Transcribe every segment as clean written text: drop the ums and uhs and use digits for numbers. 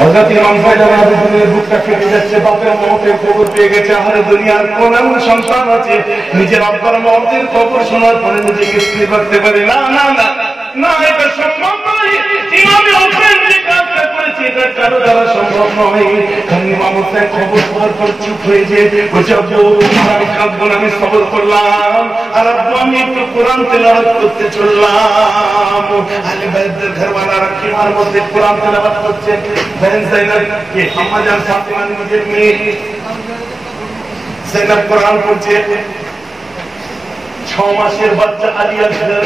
হযরত ইমাম সাইদার আবুদের বুকটা ফেটে যাচ্ছে, বাপের মওতের খবর পেয়ে গেছে। আর দুনিয়ার কোন এমন সন্তান আছে নিজের আব্বার মওতের খবর শোনার পরে নিজেকে স্থির করতে পারে? না না না না, এটা সম্ভব নয়। ইমাম হোসেন যে কাজটা করেছে এটা কারো দ্বারা সম্ভব নয়। ইমাম হোসেন খবর পাওয়ার পর চুপ হয়ে যে বলছে, আব্বু আমি কাঁদবো না, আমি সবর করলাম। আর আব্বু আমি একটু কোরআন তেলাওয়াত করতে চললাম। আলে বাইতের ঘরওয়ালারা কিমার মধ্যে কোরআন তেলাওয়াত করছে। বহন জাইনাব কে আম্মা জান ফাতিমা নিজের মেয়ে জাইনাব কোরআন পড়ছে। 6 মাসের বাচ্চা আলী আসগর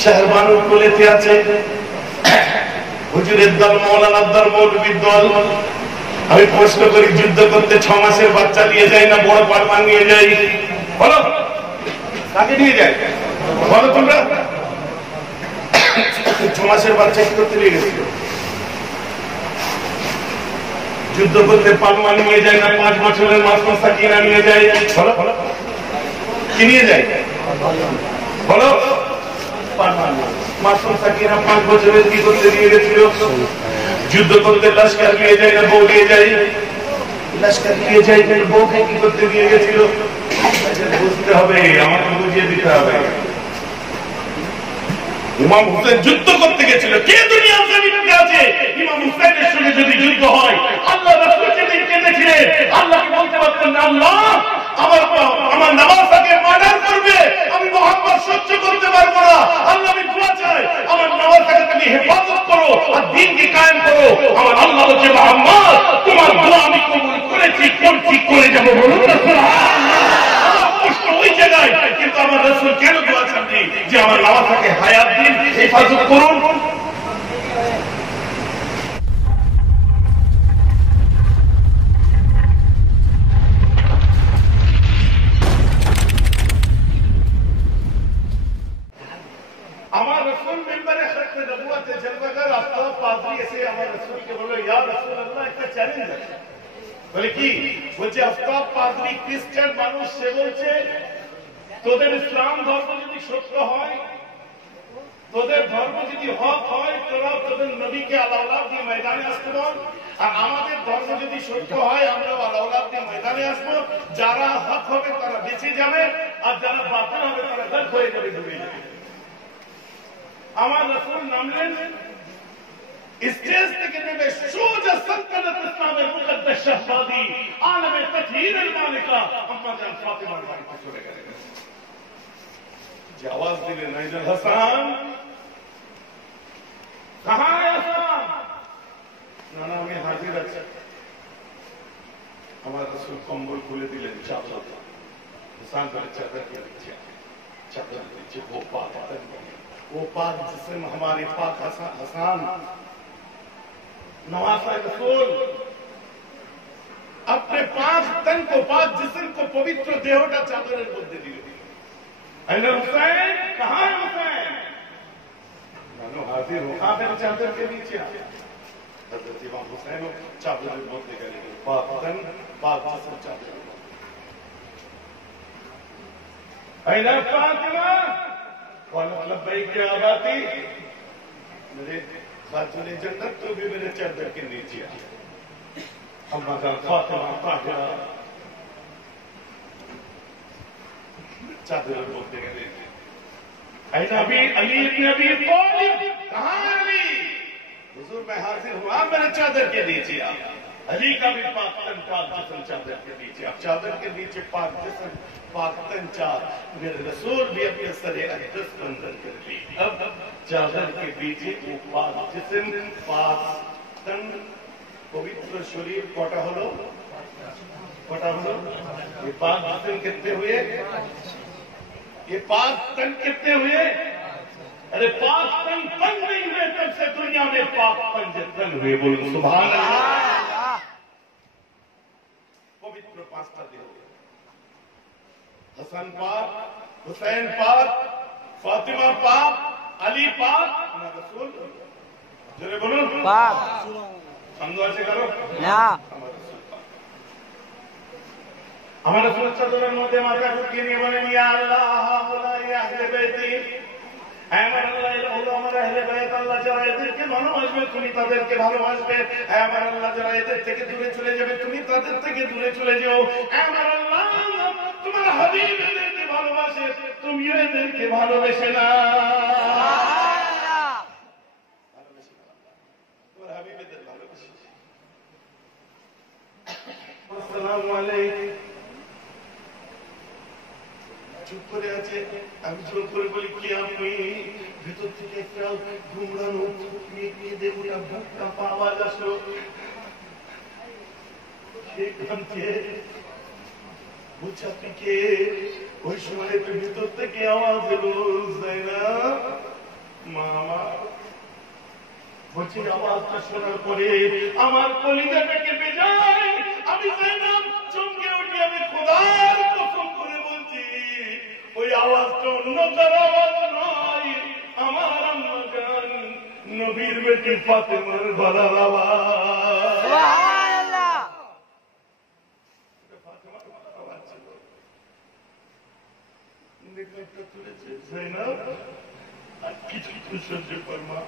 শাহবানুর কোলেতে আছে। হুজুরের দল, মাওলানার দল, মৌলবীর দল। আমি প্রশ্ন করি, যুদ্ধ করতে 6 মাসের বাচ্চা নিয়ে যায় না বড় পারমান নিয়ে যায়? বলো কাকে নিয়ে যায়? বলো তোমরা। 6 মাসের বাচ্চা কি করতে নিয়ে গেছিল? যুদ্ধ করতে পারমান নিয়ে যায় না 5 বছরের মাসুম সাকিনা নিয়ে যায়? বলো কি নিয়ে যায়? বলো মাসুম সাকিনা 5 বছরের কি করতে নিয়ে গেছিল? যুদ্ধ করতে লস্কর নিয়ে যায় না বউ নিয়ে যায়? লস্কর নিয়ে যায়, বউকে কি করতে নিয়ে গেছিল? বুঝতে হবে, আমাকে বুঝিয়ে দিতে হবে। ইমাম হুসেন যুদ্ধ করতে গেছিল। কে দুনিয়ার জমিনে আছে ইমাম হুসেনের সঙ্গে যদি যুদ্ধ হয়? আল্লাহ রাসূল যেদিন কেঁদেছিলেন, আল্লাহকে বলতে পারতেন না, আল্লাহ আমার নামাজকে মার্ডার করবে, আমি মুহাম্মদ সহ্য করতে পারবো না। আল্লাহ আমি দোয়া চাই, আমার নামাজকে তুমি হেফাজত করো আর দ্বীনকে কায়েম করো। আমার আল্লাহ বলছে, মুহাম্মদ তোমার দোয়া আমি কবুল করেছি, করছি, করে যাব। বলুন না সুবহানাল্লাহ। প্রশ্ন ওই জায়গায়, কিন্তু আমার রাসূল কেন দোয়া চাননি যে আমার নামাজকে হায়াত দিন, হেফাজত করুন? আমার রাসূল মিম্বরে খতমে নবুয়তে জলওয়াগার আফতাব পাদ্রী এসে আমার রাসূলকে বলল, ইয়া রাসূলুল্লাহ একটা চ্যালেঞ্জ আছে। বলে কি? বলছে আফতাব পাদ্রী খ্রিস্টান মানুষ, সে বলছে তোদের ইসলাম ধর্ম যদি সত্য হয়, তোদের ধর্ম যদি হক হয়, তোরা তোদের নবীকে আলাওলাদ দিয়ে ময়দানে আসতে বল। আর আমাদের ধর্ম যদি সত্য হয়, আমরা আলাওলাদ দিয়ে ময়দানে আসবো। যারা হক হবে তারা বেঁচে যাবে, আর যারা বাতিল হবে তারা গর্ক হয়ে যাবে, ডুবে যাবে। আমার রাসূল নামলেন, স্টেজ থেকে নেমে সোজা সালতানাত ইসলামের মুকদ্দাস শাহজাদি আলমে তাকহীরের মালিকা আম্মা জান ফাতিমার বাড়িতে চলে গেলেন। যে আওয়াজ দিলেন, নাইজুল হাসান, কাহা है হাসান? না না, আমি হাজির আছি। আমার রাসূল কম্বল খুলে দিলেন, চাদর হাসান করে চাদরকে নিচে, চাদর নিচে वो पाक जिस्म हमारे पाक हसन नवासा रसूल अपने पाक तन को, पाक जिस्म को पवित्र देहोटा चादरेर मध्य दिए। हुसैन कहाँ है? हुसैन मानो हाजिर हो, फिर चादर के नीचे हजरत इमाम हुसैन चादरेर मध्य गए, पाक तन पाक जिस्म चादर। ऐना फातिमा लब्बैक या अबाती, मेरे खातून जन्नत, तो भी मेरे चादर के नीचे आ। अम्मा जान फातिमा ताहिरा चादर बोलते गए। ऐना अली इब्न अबी तालिब, कहाँ है अली? हुजूर मैं हाजिर हुआ, मेरे चादर के नीचे आ। अली का भी पाक तन पाक जिस्म चादर के नीचे। अब चादर के नीचे पाक जिस्म पाक तन चादर, मेरे रसूल भी अपने सरे अक़दस बंधन कर ली। अब चादर के पीछे वो पाक जिस्म पाक तन पवित्र शरीर कोटा हलो, कोटा हलो। ये पाक जिस्म कितने हुए? ये पाक तन कितने हुए? अरे पाक तन नहीं हुए तब से दुनिया में पाक तन हुए। बोलो सुभान अल्लाह। पवित्र पास्ता दे हसन पाक, हुसैन पाक, फातिमा पाक, अली पाक, रसूल जरे बोलो पाक। समझो ऐसे करो ना। আমার রাসূল চাদরের মধ্যে মাথা ঢুকিয়ে নিয়ে বলেন, ইয়া আল্লাহ ওয়া ইয়া আহলে বাইতি, আমার আল্লাহ আমার আহলে বাইত আল্লাহ যারা এদেরকে ভালোবাসবে তুমি তাদেরকে ভালোবাসবে। আমার আল্লাহ যারা এদের থেকে দূরে চলে যাবে তুমি তাদের থেকে দূরে চলে যাও। আমার আল্লাহ তোমার হাবিব এদেরকে ভালোবাসে তুমিও এদেরকে ভালোবেসে না। তোমার হাবিব এদের ভালোবাসে। আসসালামু আলাইকুম। চুপ করে আছে। আমি জোর করে বলি কি আপনি ভেতর থেকে একটা ঘুমড়ানো দেবুটা ভুট্টা আওয়াজ আসলো। বলছে আপনি কে? ওই সময় একটু ভেতর থেকে আওয়াজ এলো তাই না মামা। বলছি আওয়াজটা শোনার পরে আমার কলিজাটা কেঁপে যায়। আমি চমকে উঠি। আমি খোদার কসম করে বলছি ওই আওয়াজটা অন্য কারো আওয়াজ নয়, আমার আম্মা জান নবীর বেটি ফাতেমার গলার আওয়াজ। সুবহানাল্লাহ। ফাতেমার গলার আওয়াজ ছিল। নেকলেসটা তুলেছে যায়নাব আর কিছু সহ্য করমা।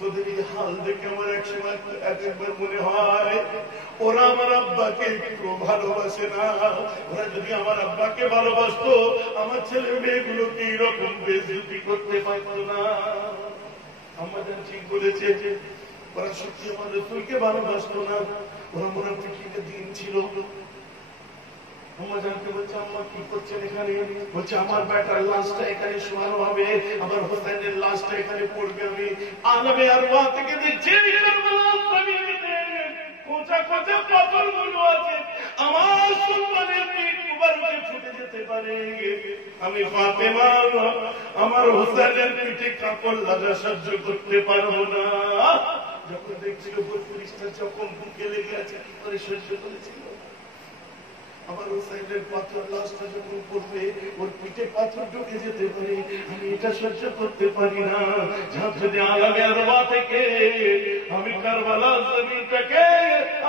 তোদের এই হাল দেখে আমার একবার মনে হয় ওরা আমার আব্বাকে একটু ভালোবাসে না। ওরা যদি আমার আব্বাকে ভালোবাসতো আমার ছেলে মেয়েগুলোকে এইরকম বেইজ্জতি করতে পারতো না। আমাদের ঠিক বলেছে যে ওরা সত্যি আমার রাসূলকে ভালোবাসতো না। ওরা মুনাফিকের দিন ছিল। আমাদেরকে বলছে আম্মা কি করছেন এখানে? বলছে আমার বেটার লাশটা এখানে শোয়ানো হবে, আমার হোসেনের লাশটা এখানে পড়বে। আমি আলমে আরওয়াহ থেকে দেখছি কারবালার জমিনে কোচা কোচা পাথরগুলো আছে। আমার সুলতানের পিঠ মুবারকে ফুটে যেতে পারে। আমি ফাতেমা আমার হোসেনের পিঠে কাপড় লাগা সহ্য করতে পারবো না। যখন দেখছিল ৩২টা জখম বুকে লেগে আছে কি করে সহ্য করেছিল। আমার হোসেনের পাথর লাশটা যখন পড়বে ওর পিঠে পাথর ঢুকে যেতে পারে। আমি এটা সহ্য করতে পারি না। যদি আলমে আরওয়াহ থেকে আমি কারবালার জমিনটাকে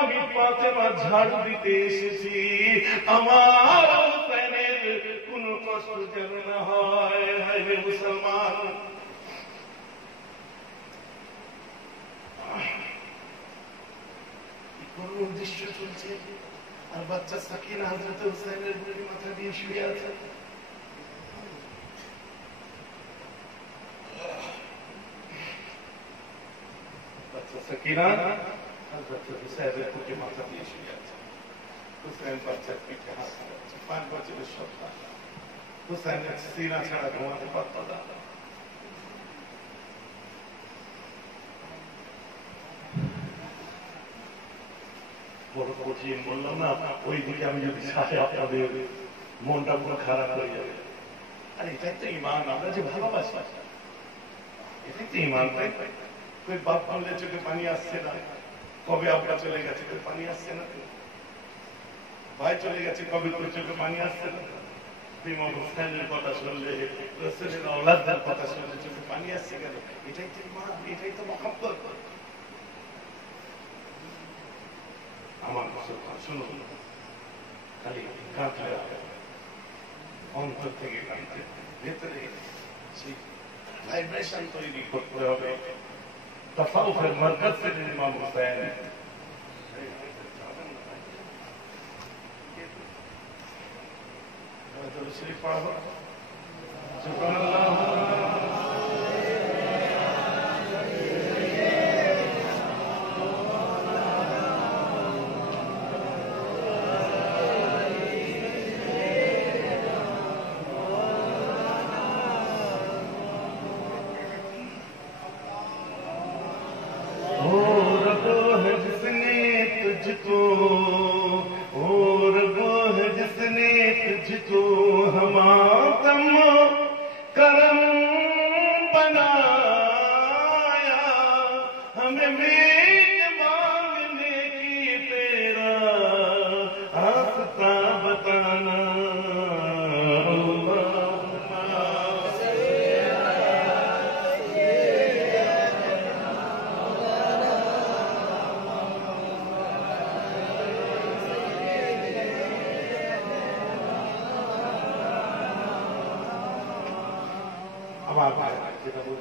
আমি ফাতেমা ঝাড়ু দিতে এসেছি। আমার হোসেনের কোনো কষ্ট যেন না হয়। হায় রে মুসলমান, কোন উদ্দেশ্য চলছে? আর বাচ্চা সাকিনা হযরত হুসাইনের বুড়ি মাথা দিয়ে শুয়ে আছে। বাচ্চা সাকিনা হযরত হুসাইনের বুকে মাথা দিয়ে শুয়ে আছে। হুসাইন বাচ্চার পিঠে হাত রাখছে। 5 বছরের সন্তান। হুসাইনের সিনা ছাড়া ঘুমাতে পারত না। বললাম না ওই দিকে আমি যদি সাথে আপনাদের মনটা পুরো খারাপ হয়ে যাবে। আর এটাই তো ঈমান। আমরা যে ভালোবাসি এটাই তো ঈমান। তুই বাপ বললে চোখে পানি আসছে না, কবে আব্বা চলে গেছে তোর পানি আসছে না? ভাই চলে গেছে কবে তোর চোখে পানি আসছে না? ইমাম হুসাইনের কথা শুনলে, রাসূলের আওলাদের কথা শুনলে চোখে পানি আসছে কেন? এটাই তো ঈমান, এটাই তো মহব্বত। আমার শুনুন, খালি কাঁদলে অন্তর থেকে কাঁদতে ভেতরে সেই ভাইব্রেশন তৈরি করতে হবে। তাসাউফের মারকাজ থেকে ইমাম হুসাইন শরীফ পড়া হোক। সুবহানাল্লাহ।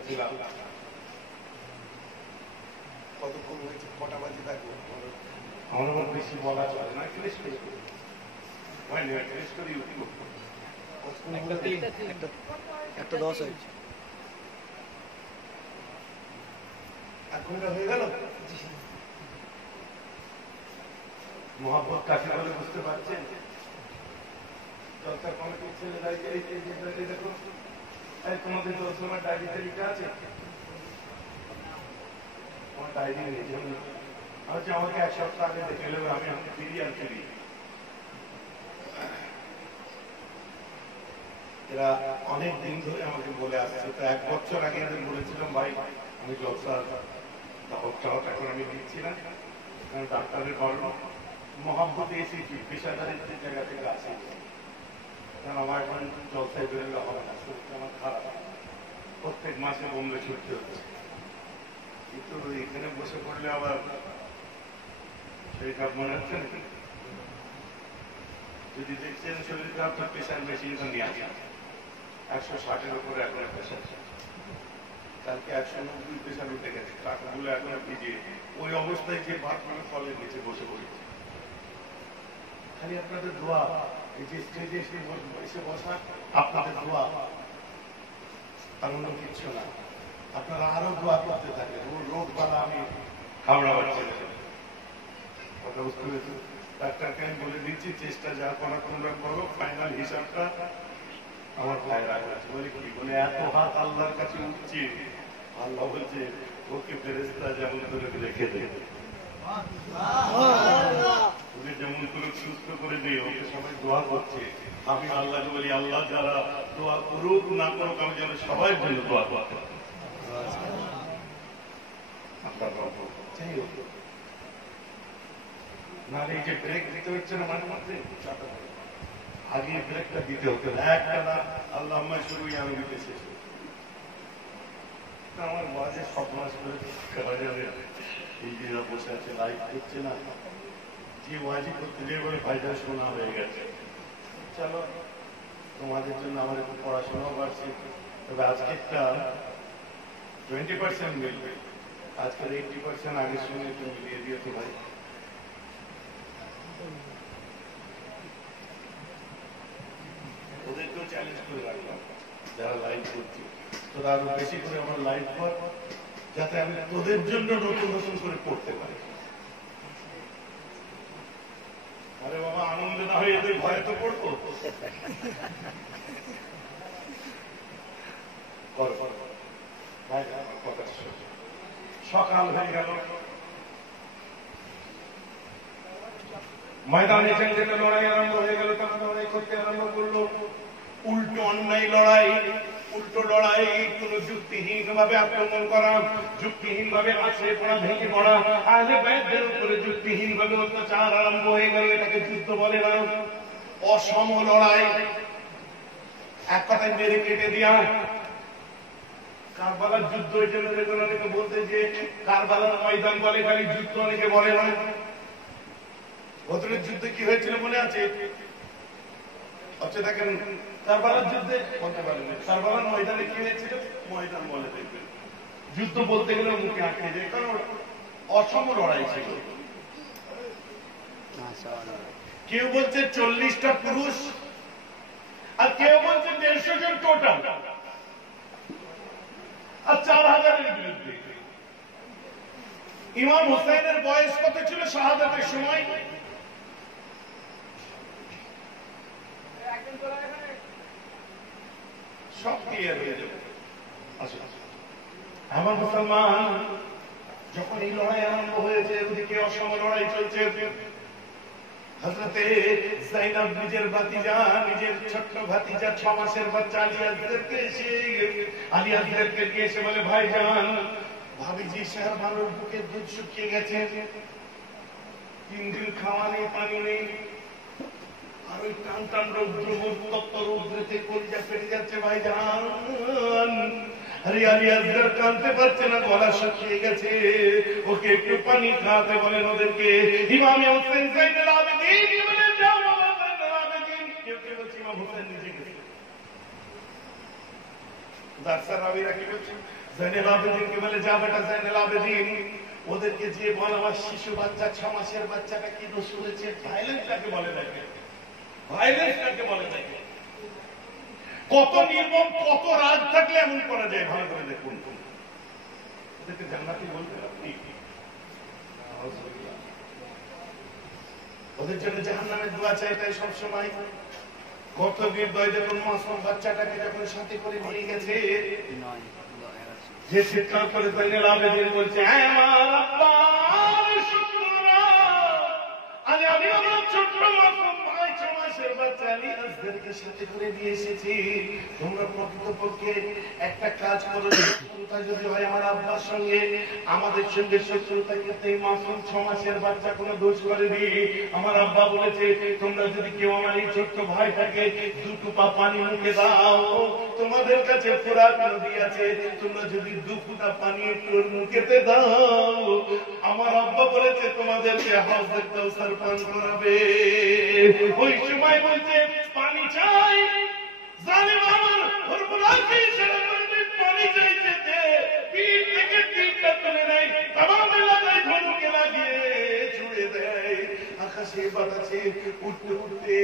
বলছিলাম কতক্ষণ হয়েছে, কটা বাজে থাকবো আমার আবার বেশি বলা চলে না, ফিনিশ করি হয়নি, ফিনিশ করি একটা 10 হয়েছে, 1 ঘন্টা হয়ে গেল। মহাব্বত কাকে বলে বুঝতে পারছেন? জলসার কমিটির ছেলে দাঁড়িয়ে দেখো, তোমাদের তোমার ডায়েরিতে লিখা আছে, আমার ডায়েরি নেই, হচ্ছে আমাকে 1 সপ্তাহ আগে দেখে নেবে, আমি ফিরি আর ফিরি। এরা অনেক দিন ধরে আমাকে বলে আসছে, তো 1 বছর আগে এদের বলেছিলাম ভাই আমি জলসার দাওয়াত এখন আমি দিচ্ছি না, কারণ ডাক্তারের কারণ মহাব্বতে এসেছি, পেশাদারের জায়গা থেকে আসি, কারণ আমার এখন জলসায় বেরোলে হবে না, শরীরটা আমার খারাপ, প্রত্যেক মাসে বোম্বে ছুটতে হচ্ছে, কিন্তু এখানে বসে পড়লে আবার শরীর খারাপ মনে হচ্ছে না। যদি দেখছেন শরীর খারাপ, তো প্রেশার মেশিনটা নিয়ে আসেন, 160-এর উপরে এখন প্রেশার, কালকে 190 প্রেশার উঠে গেছে, টাকাগুলো এখন ভিজিয়ে ওই অবস্থায় যে ভাতগুলো ফলের নিচে বসে পড়েছে। খালি আপনাদের দোয়া, এই যে স্টেজে এসে বসা আপনাদের দোয়া, আর অন্য কিচ্ছু না। আপনারা আরো দোয়া করতে থাকেন, ওর রোগ বালা আমি খাবড়া পাচ্ছি কথা বুঝতে পেরেছি। ডাক্তারকে আমি বলে দিচ্ছি চেষ্টা যা করা তোমরা করো, ফাইনাল হিসাবটা আমার ভাইয়ের আগে আছে। বলে কি বলে এত হাত আল্লাহর কাছে উঠছে, আল্লাহ বলছে ওকে ফেরেশতা যেমন করে রেখে দেবে, ওকে যেমন করে সুস্থ করে দিয়ে ওকে সবাই দোয়া করছে। আমি আল্লাহকে বলি আল্লাহ যারা দোয়া করুক না করুক, আমি যেন সবাই জন্য দোয়া করতে না। এই যে ব্রেক দিতে হচ্ছে না মাঝে মাঝে, আগে ব্রেকটা দিতে হতো না, একটা না আল্লাহ শুরু আমি দিতে শেষ আমার বাজে সব মাস করে করা যাবে। এই যে বসে আছে লাইভ করছে না, যে ওয়াজি করতে যে বলে ভাইটা শোনা হয়ে গেছে, চলো তোমাদের জন্য আমার একটু পড়াশোনাও বাড়ছে। তবে আজকেরটা 20% মিলবে, আজকের 80% আগের সঙ্গে একটু মিলিয়ে দিও তো ভাই। ওদেরকেও চ্যালেঞ্জ করে রাখলাম যারা লাইভ করছি, তোরা আরো বেশি করে আমার লাইভ কর, যাতে আমি তোদের জন্য নতুন নতুন করে পড়তে পারি। আরে বাবা আনন্দ না হয়ে এদের ভয়ে তো পড়বো। সকাল হয়ে গেল, ময়দানে জঙ্গলে লড়াই আরম্ভ হয়ে গেল, তারা লড়াই করতে আরম্ভ করলো। উল্টো অন্যায় লড়াই, উল্টো লড়াই, কোন যুক্তিহীন ভাবে আক্রমণ করা, যুক্তিহীন ভাবে আছড়ে পড়া, ভেঙে পড়া, আহলে বাইতের উপরে যুক্তিহীন ভাবে অত্যাচার আরম্ভ হয়ে গেল। এটাকে যুদ্ধ বলে না, অসম লড়াই, এক কথায় মেরে কেটে দেওয়া। কারবালার যুদ্ধ এটা অনেকে বলতে যে কারবালার ময়দান বলে, খালি যুদ্ধ অনেকে বলে না। বদরের যুদ্ধে কি হয়েছিল মনে আছে? আচ্ছা দেখেন, কারবালার যুদ্ধে বলতে পারেন, কারবালার ময়দানে কি হয়েছিল ময়দান বলে দেখবেন, যুদ্ধ বলতে গেলে মুখে আটকে যায়, কারণ অসম লড়াই ছিল। কেউ বলছে 40টা পুরুষ, আর কেউ বলছে 150 জন টোটাল, আর 4000-এর বিরুদ্ধে। ইমাম হুসাইনের বয়স কত ছিল শাহাদাতের সময়? সব ক্লিয়ার হয়ে যাবে। আমার মুসলমান, যখন এই লড়াই আরম্ভ হয়েছে, ওদিকে অসম লড়াই চলছে। হযরতে যায়েনব নিজের ভাতিজা, নিজের ছোট্ট ভাতিজা 6 মাসের বাচ্চা আলিয়াদেরকে এসে বলে, ভাইজান ভাবিজি শের ভালোর বুকের দুধ শুকিয়ে গেছে, 3 দিন খাওয়া নেই, পানি নেই, আর ওই টান টান রৌদ্র উত্তপ্ত রৌদ্রেতে কলিজা ফেটে যাচ্ছে ভাইজান। আলিয়াদের কাঁদতে পারছে না, গলা শুকিয়ে গেছে, ওকে একটু পানি খাওয়াতে বলেন ওদেরকে। ইমামে হোসেন যাইনুল আবেদিন বলে, যাও বাবা যাইনুল আবেদিন। কেউ কেউ বলছে ইমাম হোসেন নিজে গেছে, দারসার রাবিরা কি বলছে জয়নুল আবেদিনকে বলে, যা বেটা জয়নুল আবেদিন, ওদেরকে যে বল আমার শিশু বাচ্চা 6 মাসের বাচ্চাটা কি দোষ করেছে। ভাইলেন্স কাকে বলে নাকি, ভাইলেন্স কাকে বলে নাকি, কত নির্মম, কত রাজ থাকলে এমন করা যায়, ভালো করে দেখুন। ওদেরকে জান্নাতি বলবেন আপনি? ওদের জন্য জাহান্নামের দোয়া চাইতে সবসময়। কত নির্দয় দেখুন, মাসুম বাচ্চাটাকে যখন সাথে করে নিয়ে গেছে, যে চিৎকার করে জয়নুল আবেদিন বলছে, আমার আব্বা আমি আমার ছোট্ট মাসুম ভাই 6 মাসের বাচ্চা আমি আজদেরকে সাথে করে নিয়ে এসেছি। তোমরা প্রকৃতপক্ষে একটা কাজ করো, শত্রুতা যদি হয় আমার আব্বার সঙ্গে, আমাদের সঙ্গে শত্রুতা, কিন্তু এই মাসুম 6 মাসের বাচ্চা কোনো দোষ করেনি। আমার আব্বা বলেছে, তোমরা যদি কেউ আমার এই ছোট্ট ভাইটাকে 2 টোপা পানি মুখে দাও, তোমাদের কাছে ফোরাত নদী আছে, তোমরা যদি 2 ফোঁটা পানি একটু মুখেতে দাও, আমার আব্বা বলেছে তোমাদেরকে হাউজে কাউসার পান করাবে। ওই সময় বলছে পানি চাই, জালিম আমার হরমুলাকে ইশারা করে পানি চাইছে, পিঠ থেকে তীরটা তুলে নেয়, তামাম এলাকায় ধনুকে লাগিয়ে ছুড়ে দেয়। আকাশে বাতাসে উঠতে উঠতে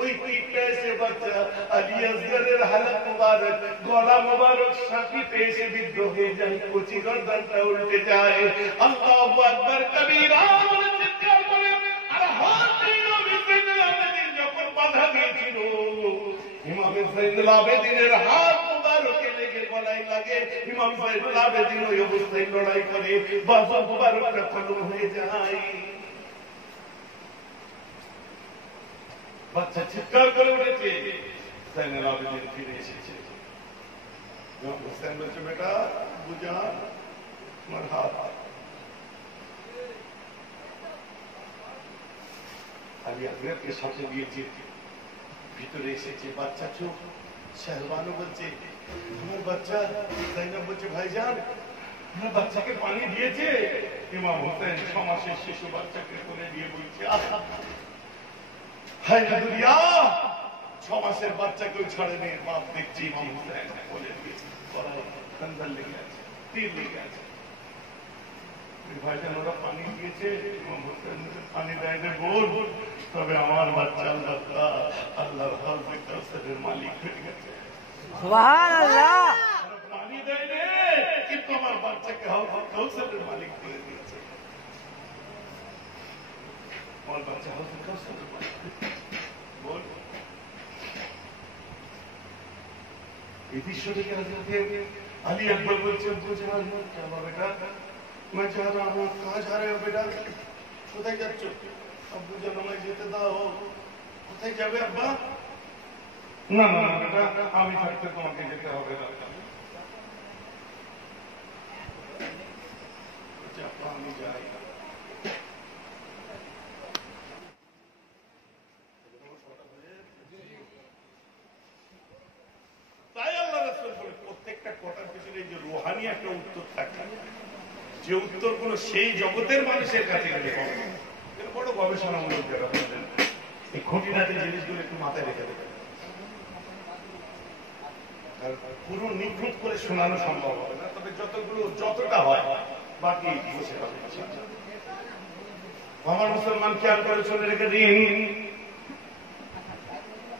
ওই তীরটা এসে বাচ্চা আলী আসগরের হালক মুবারক, গলা মুবারক সাকিতে এসে বিদ্ধ হয়ে যায়, কচি গর্দানটা উল্টে যায়। আল্লাহু আকবার কবীরা বলে চিৎকার করে, আর হাত ইমাম জয়নুল আবেদিন যখন বাধা দিয়েছিল, ইমাম জয়নুল আবেদিনের হাত মুবারকে লেগে গলায় লাগে, ইমাম জয়নুল আবেদিন ওই অবস্থায় লড়াই করে, বাজু মুবারকটা কলম হয়ে যায়। বাচ্চা চিৎকার করে উঠেছে, জয়নুল আবেদিন ফিরে এসেছে। হুসেন বলছে, বেটা বুঝা আমার হাত। আলী আকবরকে সাথে দিয়েছে, ভিতরে এসেছে, বাচ্চা চোখ। শাহবানও বলছে, আমার বাচ্চা। জাইনাব বলছে, ভাইজান আমার বাচ্চাকে পানি দিয়েছে। ইমাম হোসেন 6 মাসের শিশু বাচ্চাকে করে দিয়ে বলছে, আহা হায় না দুনিয়া, 6 মাসের বাচ্চাকেও ছাড়েনি, বাপ দেখছি ইমাম হোসেন বলে দিয়েছে, খঞ্জর লেগে আছে, তীর লেগে আছে। ভাইজান ওরা পানি দিয়েছে, ইমাম হোসেন পানি দেয় না বল, তবে আমার বাচ্চা আল্লাহ আল্লাহর হাউজে কাউসারের মালিক হয়ে গেছে। সুবহানাল্লাহ। পানি দেয় না, কিন্তু আমার বাচ্চাকে হাউজে কাউসারের মালিক করে দিয়েছে। আমার বাচ্চা হাউজে কাউসারের মালিক বল। এই দৃশ্য থেকে আলী আকবর বলছে, বুঝা বেটা, मैं जा रहा हूँ। कहाँ जा रहे हो बेटा? কোথায় যাচ্ছ? আব্বু যেন আমায় যেতে দাও। কোথায় যাবে আব্বা? না না বেটা, আমি থাকতে তোমাকে যেতে হবে না। আব্বা আমি যাই। তাই আল্লাহ রাসূল বলে, প্রত্যেকটা কথার পিছনে যে রুহানি একটা উত্তর থাকে, যে উত্তর গুলো সেই জগতের মানুষের কাছে গেলে বড় গবেষণামূলক যারা বললেন, এই খুঁটিনাটি জিনিসগুলো একটু মাথায় রেখে দেবেন। পুরো নিখুঁত করে শোনানো সম্ভব হবে না, তবে যতটা হয় বাকি বসে হবে। আমার মুসলমান খেয়াল করে চলে রেখে দিন,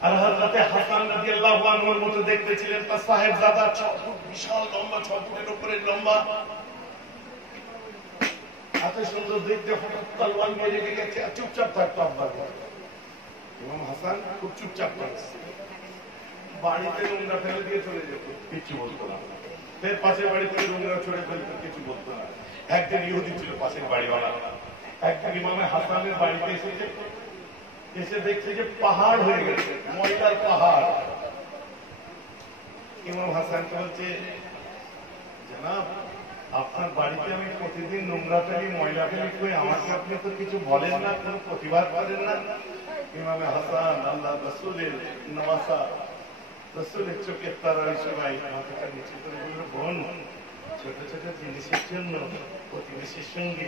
আর হযরতে হাসান রাদিয়াল্লাহু আনহুর মতো দেখতে ছিলেন, তার সাহেবজাদা 6 ফুট বিশাল লম্বা, 6 ফুটের উপরে লম্বা, এত সুন্দর দেখতে, হঠাৎ তলোয়ার নিয়ে রেখে গেছে, চুপচাপ থাকতো আব্বা। ইমাম হাসান খুব চুপচাপ থাকছে, বাড়িতে নোংরা ফেলে দিয়ে চলে যেত, কিছু বলতো না। ফের পাশের বাড়ি থেকে নোংরা ছড়ে ফেলতো, কিছু বলতো না। একদিন ইহুদি ছিল পাশের বাড়িওয়ালা, একদিন ইমামে হাসানের বাড়িতে এসেছে, এসে দেখছে যে পাহাড় হয়ে গেছে, ময়লার পাহাড়। ইমাম হাসানকে বলছে, জানাব আপনার বাড়িতে আমি প্রতিদিন নোংরা ফেলি, ময়লা ফেলি, কই আমাকে আপনি তো কিছু বলেন না, কোনো প্রতিবাদ করেন না। ইমামে হাসান আল্লাহ রাসূলের নওয়াসা, রাসূলের চোখের তারা সবাই মাথাটা নিচু করে বলল, বোন, ছোট ছোট জিনিসের জন্য প্রতিবেশীর সঙ্গে,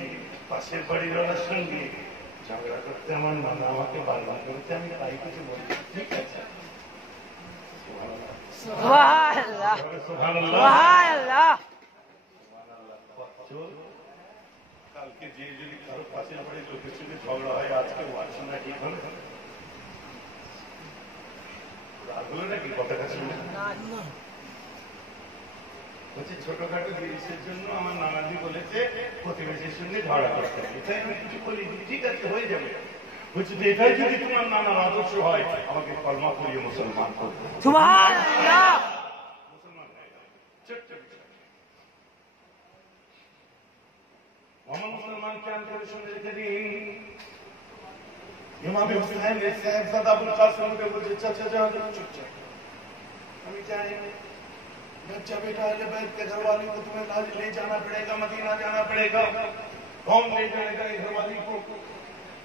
পাশের বাড়িওয়ালার সঙ্গে ঝগড়া করতে আমার মনে, আমাকে বারবার করতে আমি তাই কিছু বলছি, ঠিক আছে? সুবহানাল্লাহ, সুবহানাল্লাহ। আজকে যে যদি কারো পাশে বাড়ির লোকের সঙ্গে ঝগড়া হয় আজকে ওয়ার শোনা ঠিক হবে রাগলো নাকি কথাটা শুনে বলছি ছোটখাটো জিনিসের জন্য আমার নানাজি বলেছে প্রতিবেশীর সঙ্গে ঝগড়া করতে এটাই আমি কিছু বলি ঠিক আছে হয়ে যাবে বলছি যে এটাই যদি তোমার নানার আদর্শ হয় আমাকে কলমা পড়িয়ে মুসলমান করবে সুবহানাল্লাহ মুসলমান ছোট্ট বিষয় मोहम्मद मुसलमान के अंदर सुनने के दिन इमाम हुसैन ने साहबजादा अबुल कासिम को बोले चाचा जाओ चुपचाप हमें क्या है बच्चा बेटा अहले बैत के घर वालों को तुम्हें लाज ले जाना पड़ेगा मदीना जाना पड़ेगा कौन ले जाएगा घर वाली को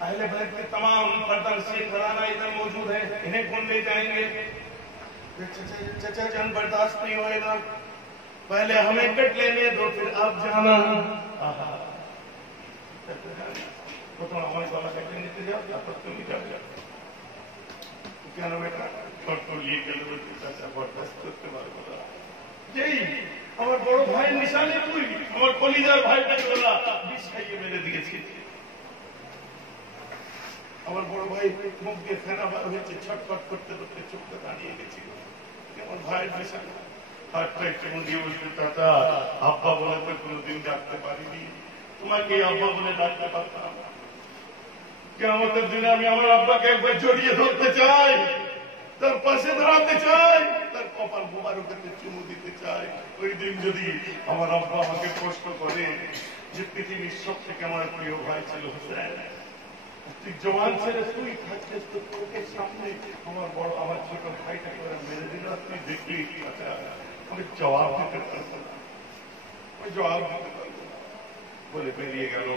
अहले बैत के तमाम बर्तन से घराना इधर मौजूद है इन्हें कौन ले जाएंगे चाचा जान बर्दाश्त नहीं होएगा पहले हमें कट लेने दो फिर आप जाना तो तुम हमारी बाबा कहते नीचे जाओ तारपर तुम ही जाओ क्या ना बेटा और तो ये कर लो चाचा बर्दाश्त करते पारो यही আমার বড় ভাই নিশানে তুই আমার কলিজার ভাইটাকে বলা বিষ খাইয়ে মেরে দিয়েছি আমার বড় ভাই মুখ দিয়ে ফেনা বার হয়েছে ছটফট করতে করতে চুপতে দাঁড়িয়ে গেছিল আমার ভাইয়ের নিশানা হাতটা একটু দিয়ে বলতে চাচা আব্বা বলে তো কোনোদিন ডাকতে পারিনি তোমাকে আব্বা বলে ডাকতে পারতাম কিয়ামতের দিনে আমি আমার আব্বাকে একবার জড়িয়ে ধরতে চাই তার পাশে দাঁড়াতে চাই তার কপাল মোবারকতে চুমু দিতে চাই ওই দিন যদি আমার আব্বা আমাকে প্রশ্ন করে যে পৃথিবীর সব থেকে আমার প্রিয় ভাই ছিল হোসেন তুই জওয়ান ছেলে তুই থাকছিস তো চোখের সামনে আমার বড় আমার ছোট ভাইটাকে ওরা মেরে দিল তুই দেখবি আমি জবাব দিতে পারবো না আমি জবাব দিতে পারবো না বলে বেরিয়ে গেল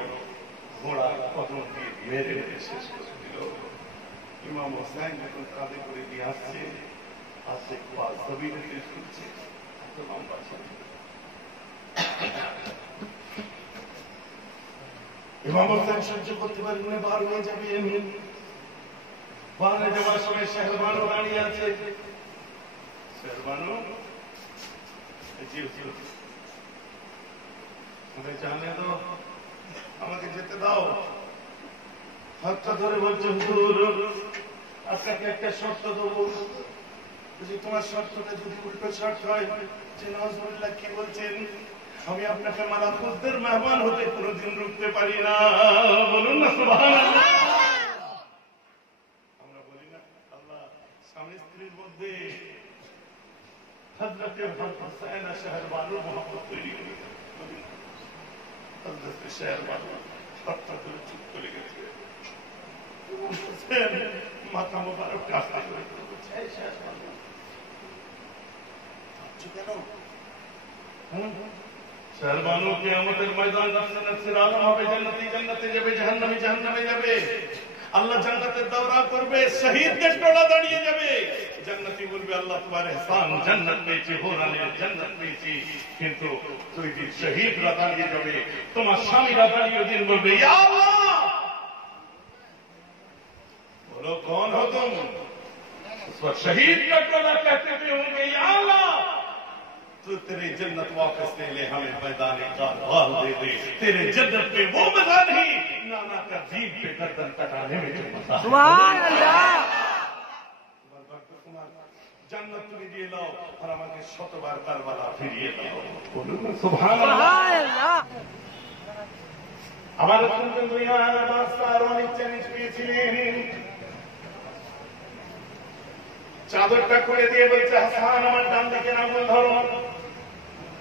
ঘোড়া কদম দিয়ে মেরে মেরে শেষ করে দিল ইমাম হোসেন যখন কাঁধে করে দিয়ে আসছে আসে জমিনে শুনছে এত লম্বা ছবি ইমাম হোসেন সহ্য করতে পারবেন না বার হয়ে যাবে বারে যাওয়ার সময় শেহরবানু দাঁড়িয়ে আছে শেহরবানু জি আমাকে জানে তো আমাকে যেতে দাও হাতটা ধরে বলছে হুজুর আপনাকে একটা শর্ত দেবো তোমার শর্তটা যদি উল্টো শর্ত হয় যে নজরুল্লাহ কি বলছেন আমি আপনাকে মালাকুদের মেহমান হতে কোনোদিন রুখতে পারি না বলুন না সুবহানাল্লাহ আমরা বলি না আল্লাহ স্বামী স্ত্রীর মধ্যে হযরত হুসাইন শেহরবানু মোহাম্মদ তৈরি করে হযরত শেহরবানু হাতটা ধরে চুপ করে গেছে মাথা মোবারক কাস্তে করে শেহরবানু কেন শেহরবানু কিয়ামতের ময়দান নফসে নফসের আলম হবে জান্নাতি জান্নাতে যাবে জাহান্নামী জাহান্নামে যাবে আল্লাহ জান্নাতের দৌরা করবে শহীদদের টোলা দাঁড়িয়ে যাবে জান্নাতি বলবে আল্লাহ তোমার ইহসান জান্নাত পেয়েছি হোরানের জান্নাত পেয়েছি কিন্তু তুই যে শহীদরা দাঁড়িয়ে যাবে তোমার স্বামীরা দাঁড়িয়ে দিন বলবে ইয়া আল্লাহ बोलो कौन हो तुम उस वक्त शहीद का टोला कहते हुए होंगे या अल्लाह तू तेरी जन्नत वापस ले ले हमें मैदान कारवाल दे दे तेरे जन्नत पे वो मजा नहीं नाना का दीन पे गर्दन कटाने में जो मजा सुभान अल्लाह जन्नत तुम्हें दिए लाओ और हमारे शतबार करवाला फिरिए लाओ बोलो सुभान अल्लाह हमारे सुनते दुनिया मास्टर অনেক চ্যালেঞ্জ পেয়েছিলেন চাদরটা করে দিয়ে বলছে হাসান আমার ডান দিকে আঙুল ধরো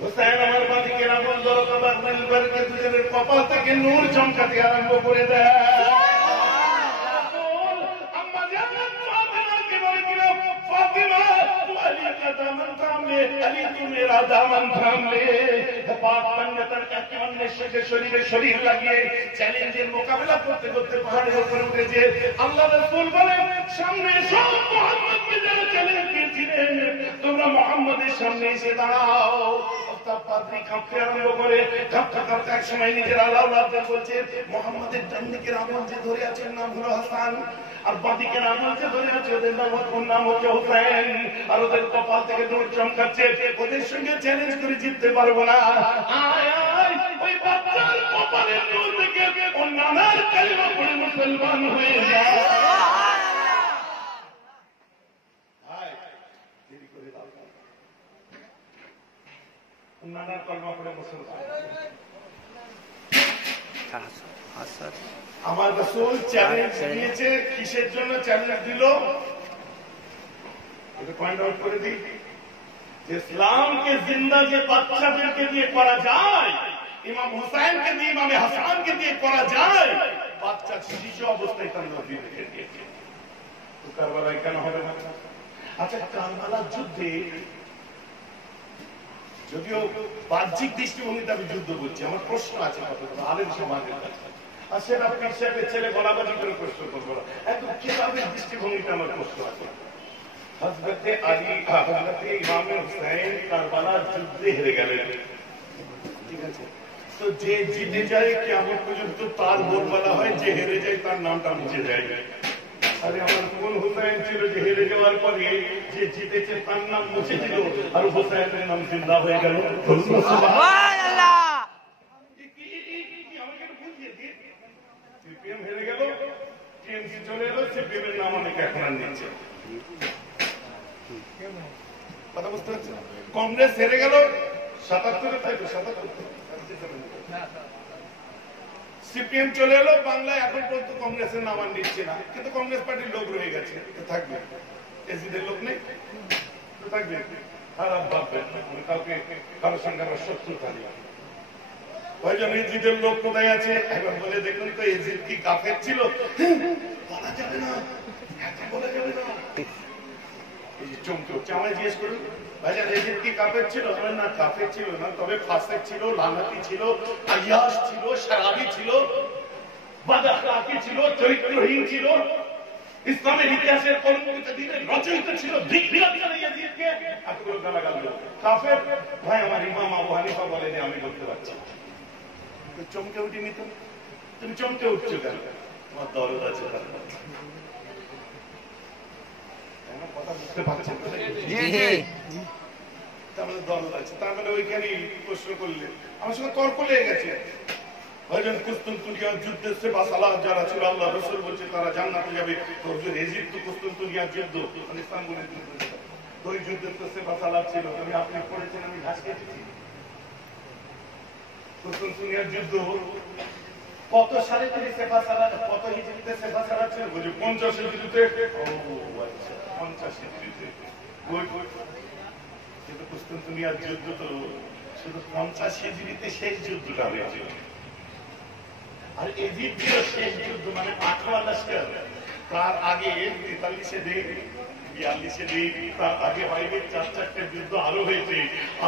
হুসাইন আমার বাঁ দিকে আঙুল ধরো কবার মিলবারকে দুজনের কপাল থেকে নূর চমকাতে আরম্ভ করে দেয় আম্মা জান্নাত ফাতিমাকে বলে দিল ফাতিমা তু আলী का दामन थाम ले अली तू मेरा दामन थाम ले पाक पन्नतर के अन्य के शरीरे शरीर লাগিয়ে চ্যালেঞ্জের মোকাবেলা করতে করতে পাহাড়ের উপরে উঠেছে আল্লাহ রাসূল বলেন সামনে সব মুহাম্মদকে যারা চ্যালেঞ্জ দিয়েছিলেন তোমরা মুহাম্মদের সামনে এসে দাঁড়াও অর্থাৎ পাদ্রী কাঁপতে আরম্ভ করে কাঁপতে কাঁপতে এক সময় নিজের আল্লাহদের বলছে মুহাম্মদের ডান দিকের আঙুল যে ধরে আছেন নাম হলো হাসান আর বাঁ দিকের আঙুল যে ধরে আছে ওদের নাম হচ্ছে হুসাইন আর ওদের কপাল থেকে নূর চমকাচ্ছে ওদের সঙ্গে চ্যালেঞ্জ করে জিততে পারবো না আয় আয় ওই বাচ্চার কপালের নূর থেকে মুসলমান হয়ে যায়। দেরি করে দাও, নানা কলমা করে মুসলমান। আমার রাসূল চ্যালেঞ্জ দিয়েছে, কিসের জন্য চ্যালেঞ্জ দিল এটা পয়েন্ট আউট করে দিই। যে ইসলামকে জিন্দা যে বাচ্চাদেরকে দিয়ে করা যায়, ইমাম হুসাইনকে দিয়ে, ইমামে হাসানকে দিয়ে করা যায়, বাচ্চা শিশু অবস্থায় তার নবী রেখে দিয়েছে, তো কারবালায় কেন হবে না? আচ্ছা, কারবালার যুদ্ধে যদিও বাহ্যিক দৃষ্টিভঙ্গিতে আমি যুদ্ধ করছি, আমার প্রশ্ন আছে আলেম সমাজের কাছে, আর সেটা আপনার সাহেবের ছেলে গলাবাজি করে প্রশ্ন করবো না, একদম কিতাবের দৃষ্টিভঙ্গিতে আমার প্রশ্ন আছে। হযরতে আলী, হযরতে ইমাম হুসাইন কারবালার যুদ্ধে হেরে গেলেন, ঠিক আছে? তো যে জিতে যায় কিয়ামত পর্যন্ত তার বলা হয়, যে হেরে যায় তার নামটা মুছে যায়। আরে আমার কোন হুসাইন ছিল যে হেরে যাওয়ার পরে যে জিতেছে তার নাম মুছে দিল, আর হুসাইনের নাম জিন্দা হয়ে গেল। সিপিএম হেরে গেল, টিএমসি চলে এলো, সিপিএম এর নাম অনেকে এখন আর নিচ্ছে। কথা বুঝতে পারছি। কংগ্রেস হেরে গেল ৭৭-এ, তাই তো ৭৭, সিপিএম চলে এলো বাংলায়, এখন পর্যন্ত কংগ্রেসের নাম আর নিচ্ছে না, কিন্তু কংগ্রেস পার্টির লোক রয়ে গেছে, থাকবে। এসিদের লোক নেই তো থাকবে। খারাপ ভাববেন, আমি কাউকে কারোর সঙ্গে আমার শত্রুতা নেই। কয়জন এজিদের লোক কোথায় আছে একবার বলে দেখুন তো, এজিদ কি কাফের ছিল? বলা যাবে না, বলা যাবে না। এই যে চমকে উঠছে, আমায় জিজ্ঞেস করুন ভাইজান এজিদ কি কাফের ছিল? না, কাফের ছিল না, তবে ফাসেক ছিল, লানাতি ছিল, আয়াস ছিল, শারাবি ছিল, বদআখলাকি ছিল, চরিত্রহীন ছিল, ইসলামের ইতিহাসের কলঙ্কিত দিনের রচয়িতা ছিল। এজিদকে এতগুলো গালাগাল দিল কাফের। ভাই আমার ইমাম আবু হানিফা বলেনি, আমি বলতে পারছি। চমকে উঠিনি তো, তুমি চমকে উঠছো কেন? তোমার দরদ আছে, কথা বুঝতে পারছেন? দরদ আছে, তার মানে ওইখানে প্রশ্ন করলে আমার সঙ্গে তর্ক লেগে গেছে। ভাইজান কুস্তুনতুনিয়ার যুদ্ধের সেফাসালাহ যারা ছিল, আল্লাহ রাসূল বলছে তারা জান্নাতে যাবে। তো এজিদ তো কুস্তুনতুনিয়ার যুদ্ধ, ইস্তানবুলের যুদ্ধ, ওই যুদ্ধের তো সেফাসালাহ ছিল। আমি আপনি পড়েছেন, আমি ঘাস খেয়েছি। কুস্তুনতুনিয়ার যুদ্ধ কত সালে তিনি সেফাসালাহ, কত হিজরিতে সেফাসালাহ ছিল? বলছি 50 হিজরিতে। ও আচ্ছা, 50 হিজরিতে। কিন্তু কুস্তুনতুনিয়ার যুদ্ধ তো শুধু 50 হিজরিতে শেষ যুদ্ধটা হয়েছিল, আর এজিদ ছিল শেষ যুদ্ধ, মানে 18 লস্কর। তার আগে 43-এ দিন, 42-এ দিন, তার আগে বাইরে 4-4টে যুদ্ধ আরো হয়েছে।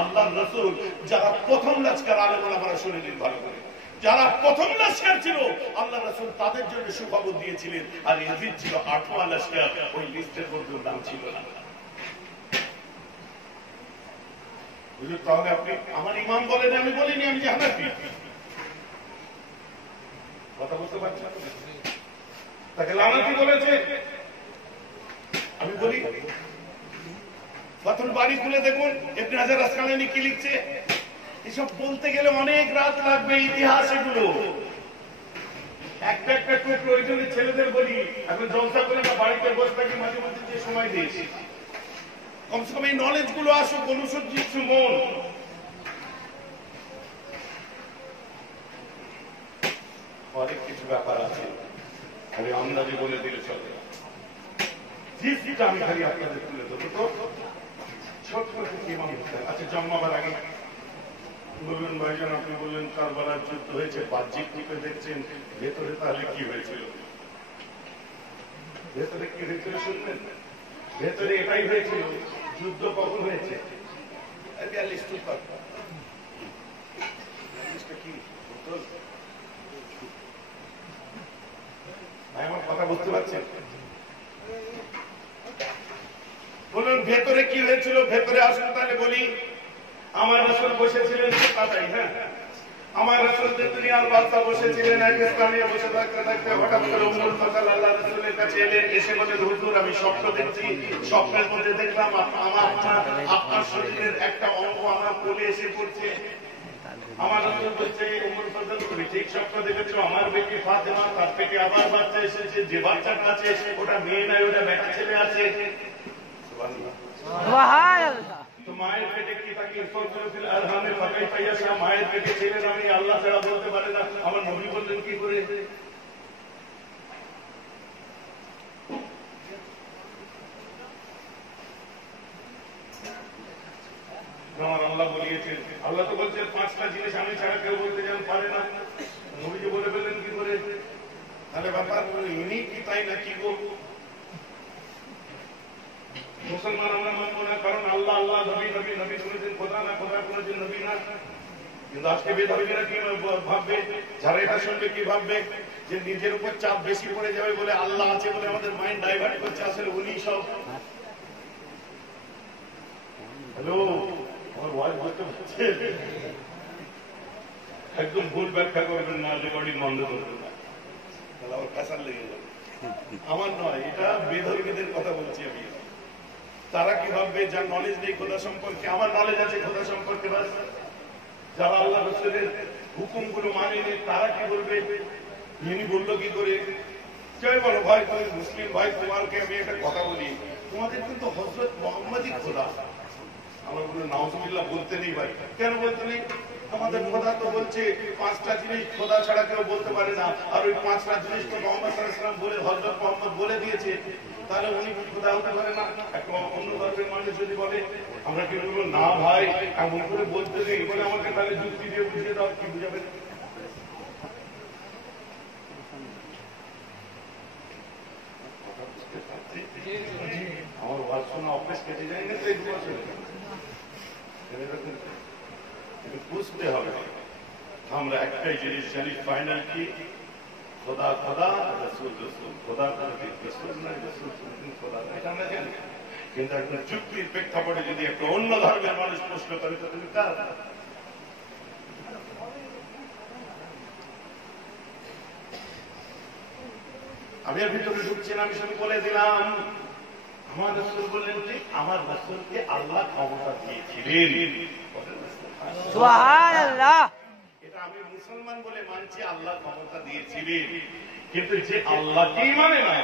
আল্লাহর রাসূল যারা প্রথম লস্কর, আলেম ওলামারা শুনে নিন ভালো করে, যারা প্রথম লস্কর ছিল আল্লাহ রাসূল তাদের জন্য সুখবর দিয়েছিলেন, আর এজিদ ছিল 18 লস্কর, ওই লিস্টের মধ্যে নাম ছিল না। তাহলে আপনি আমার ইমাম বলেন, আমি বলিনি, আমি হানাফি। কথা বলতে পারছি না, তাকে লানাতি বলেছে, আমি বলি। ফাতুল বারী খুলে দেখুন, ইবনে হাজার আসকালানী কি লিখছে। এসব বলতে গেলে অনেক রাত লাগবে, ইতিহাস এগুলো একটা একটা টুকরো। ওই জন্য ছেলেদের বলি, এখন জলসা করে না, বাড়িতে বসে থাকি, মাঝে মাঝে যে সময় দিয়েছি, কমসে কম এই নলেজ গুলো আসুক, অনুসজ্জিত মন। অনেক কিছু ব্যাপার আছে, আমি আন্দাজে বলে দিলে চলে। জিনিসটা আমি খালি আপনাদের তুলে দেবো। তো ছোট্ট ইমাম হুসাইন, আচ্ছা জন্মাবার আগে বললেন ভাইজান, আপনি বললেন কারবালার যুদ্ধ হয়েছে, বাহ্যিক রূপে দেখছেন, ভেতরে তাহলে কি হয়েছিল? ভেতরে কি হয়েছিল শুনলেন? ভেতরে এটাই হয়েছিল, যুদ্ধ কখন হয়েছে? 42 কি ভাই আমার কথা বুঝতে পারছেন? বলুন ভেতরে কি হয়েছিল? ভেতরে আসুন তাহলে বলি। আমার রাসূল বসেছিলেন তাই, হ্যাঁ, আমার রাসূল দুনিয়ার বাদশা বসেছিলেন, এক স্থানে বসে থাকতে থাকতে হঠাৎ করে উম্মুল ফাতাল আল্লাহ রাসূলের কাছে এলেন, এসে বলেন হুজুর আমি স্বপ্ন দেখছি, স্বপ্নের মধ্যে দেখলাম আপনার শরীরের একটা অঙ্গ আমার কোলে এসে পড়ছে। আমার রাসূল বলছে উম্মুল ফাতাল তুমি ঠিক স্বপ্ন দেখেছো আমার বেটি ফাতেমা, তার পেটে আবার বাচ্চা এসেছে, যে বাচ্চাটা আছে ওটা মেয়ে নয়, ওটা বেটা ছেলে আছে। সুবহানাল্লাহ। তো মায়ের পেটে কি তাকে ইনফল করেছিল আরহামে ফাঁকাই পাইয়াছে, মায়ের পেটে ছেলে আমি আল্লাহ ছাড়া বলতে পারে না, আমার নবী বললেন কি করে? আমার আল্লাহ বলিয়েছেন, আল্লাহ তো বলছেন 5টা জিনিস আমি ছাড়া কেউ বলতে যেন পারে না, নবীকে বলে ফেললেন কি করে? তাহলে ব্যাপার ইনি কি তাই না কি গো? মুসলমান আমরা মানবো না, কারণ আল্লাহ আল্লাহ, নবী নবী, নবী কোনোদিন খোদা না, খোদা কোনোদিন নবী না। কিন্তু আজকে বেধর্মীরা কি ভাববে, যারা এটা শুনবে কি ভাববে, যে নিজের উপর চাপ বেশি পড়ে যাবে বলে আল্লাহ আছে বলে আমাদের মাইন্ড ডাইভার্ট করছে, আসলে উনি সব। হ্যালো, আমার ওয়াইফ বলতে পারছে একদম ভুল ব্যাখ্যা করবেন না, রেকর্ডিং বন্ধ করবেন না, তাহলে আমার কাঁচার লেগে যাবে। আমার নয়, এটা বেধর্মীদের কথা বলছি আমি। তারা কি ভাববে, যার নলেজ নেই খোদা সম্পর্কে, আমার নলেজ আছে খোদা সম্পর্কে, যারা আল্লাহ রাসূলের হুকুমগুলো মানেনি তারা কি বলবে, ইনি বললো কি করে? কেউ বলো ভাই তুমি মুসলিম ভাই, তোমাকে আমি একটা কথা বলি, তোমাদের কিন্তু হযরত মুহাম্মদই খোদা। আমার বলে নাউজুবিল্লাহ বলতে নেই ভাই। কেন বলতে নেই? আমাদের খোদা তো বলছে 5টা জিনিস খোদা ছাড়া কেউ বলতে পারে না, আর ওই 5টা জিনিস তো মুহাম্মদ সাল্লাল্লাহু আলাইহি ওয়াসাল্লাম বলে, হযরত মুহাম্মদ বলে দিয়েছে, তাহলে উনি কি খোদা হতে পারে না? একটা অন্য ধর্মের মানুষ যদি বলে, আমরা কি বলবো না ভাই এমন করে বলতে নেই বলে, আমাকে তাহলে যুক্তি দিয়ে বুঝিয়ে দাও, কি বুঝাবেন? আমার ওয়াজ শোনা অফিস কেটে যায় না, তো এগুলো আসলে বুঝতে হবে। আমরা একটাই জিনিস জানি, ফাইনাল কি, খোদা খোদা, রসুল রসুল, খোদা রসুল নয়, রসুল খোদা নয়, এটা আমরা জানি। কিন্তু একটা যুক্তির প্রেক্ষাপটে যদি একটা অন্য ধর্মের মানুষ প্রশ্ন করে, তো তুমি কার? আমি এর ভিতরে ঢুকছি না, আমি শুধু বলে দিলাম আমার রাসূল বললেন যে আমার রাসূলকে আল্লাহ ক্ষমতা দিয়েছিলেন। সুবহানাল্লাহ। এটা আমি মুসলমান বলে মানছি, আল্লাহ ক্ষমতা দিয়েছিলেন। কিন্তু যে আল্লাহকেই মানে না,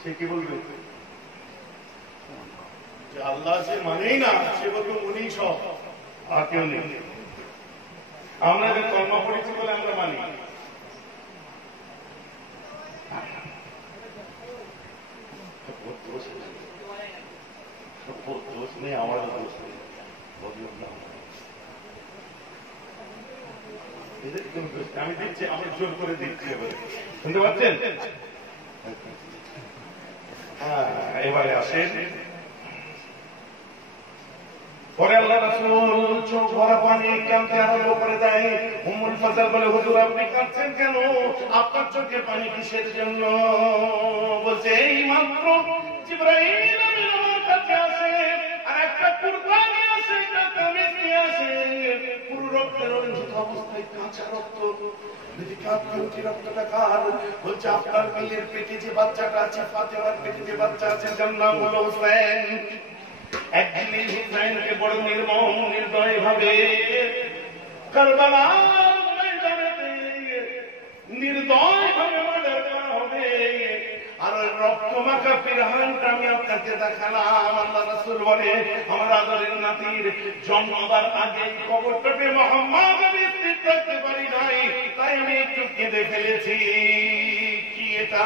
সে কি বলবে? যে আল্লাহ যে মানেই না, সে বলবে উনি সব, আর কেউ নেই। আমরা যে কর্মা পড়েছি বলে আমরা মানি। দোষ নেই, আমার দোষ নেই, আমি দিচ্ছি, আমি জোর করে দিচ্ছি। এবারে শুনতে পাচ্ছেন? হ্যাঁ, এবারে আসেন। পরে আল্লাহ রাসূল চোখ ভরা পানি কাঁদতে আরম্ভ করে দেয়। উম্মুল ফাজল বলে, হুজুর আপনি কাঁদছেন কেন? আপনার চোখে পানি কিসের জন্য? বলছে এই মাত্র জিবরাইল আমিন আমার কাছে আসে, আর একটা কুরতা নিয়ে আসে, একটা কামিজ নিয়ে আসে, পুরো রক্তের রঞ্জিত অবস্থায়, কাঁচা রক্ত। রক্তটা কার? বলছে আপনার মেয়ের পেটে যে বাচ্চাটা আছে, ফাতেমার পেটে যে বাচ্চা আছে, যার নাম হলো হুসাইন। একদিন এই হুসাইনকে বড় নির্মম নির্দয় ভাবে কারবালার ময়দানেতে নির্দয় ভাবে মার্ডার করা হবে। আর ওই রক্ত মাখা পিরাহানটা আমি আপনাকে দেখালাম। আল্লাহ রাসূল বলে, আমার আদরের নাতির জন্মাবার আগে কবরটাকে মুহাম্মদ আমি স্থির করতে পারি নাই, তাই আমি একটু কেঁদে ফেলেছি। কি এটা?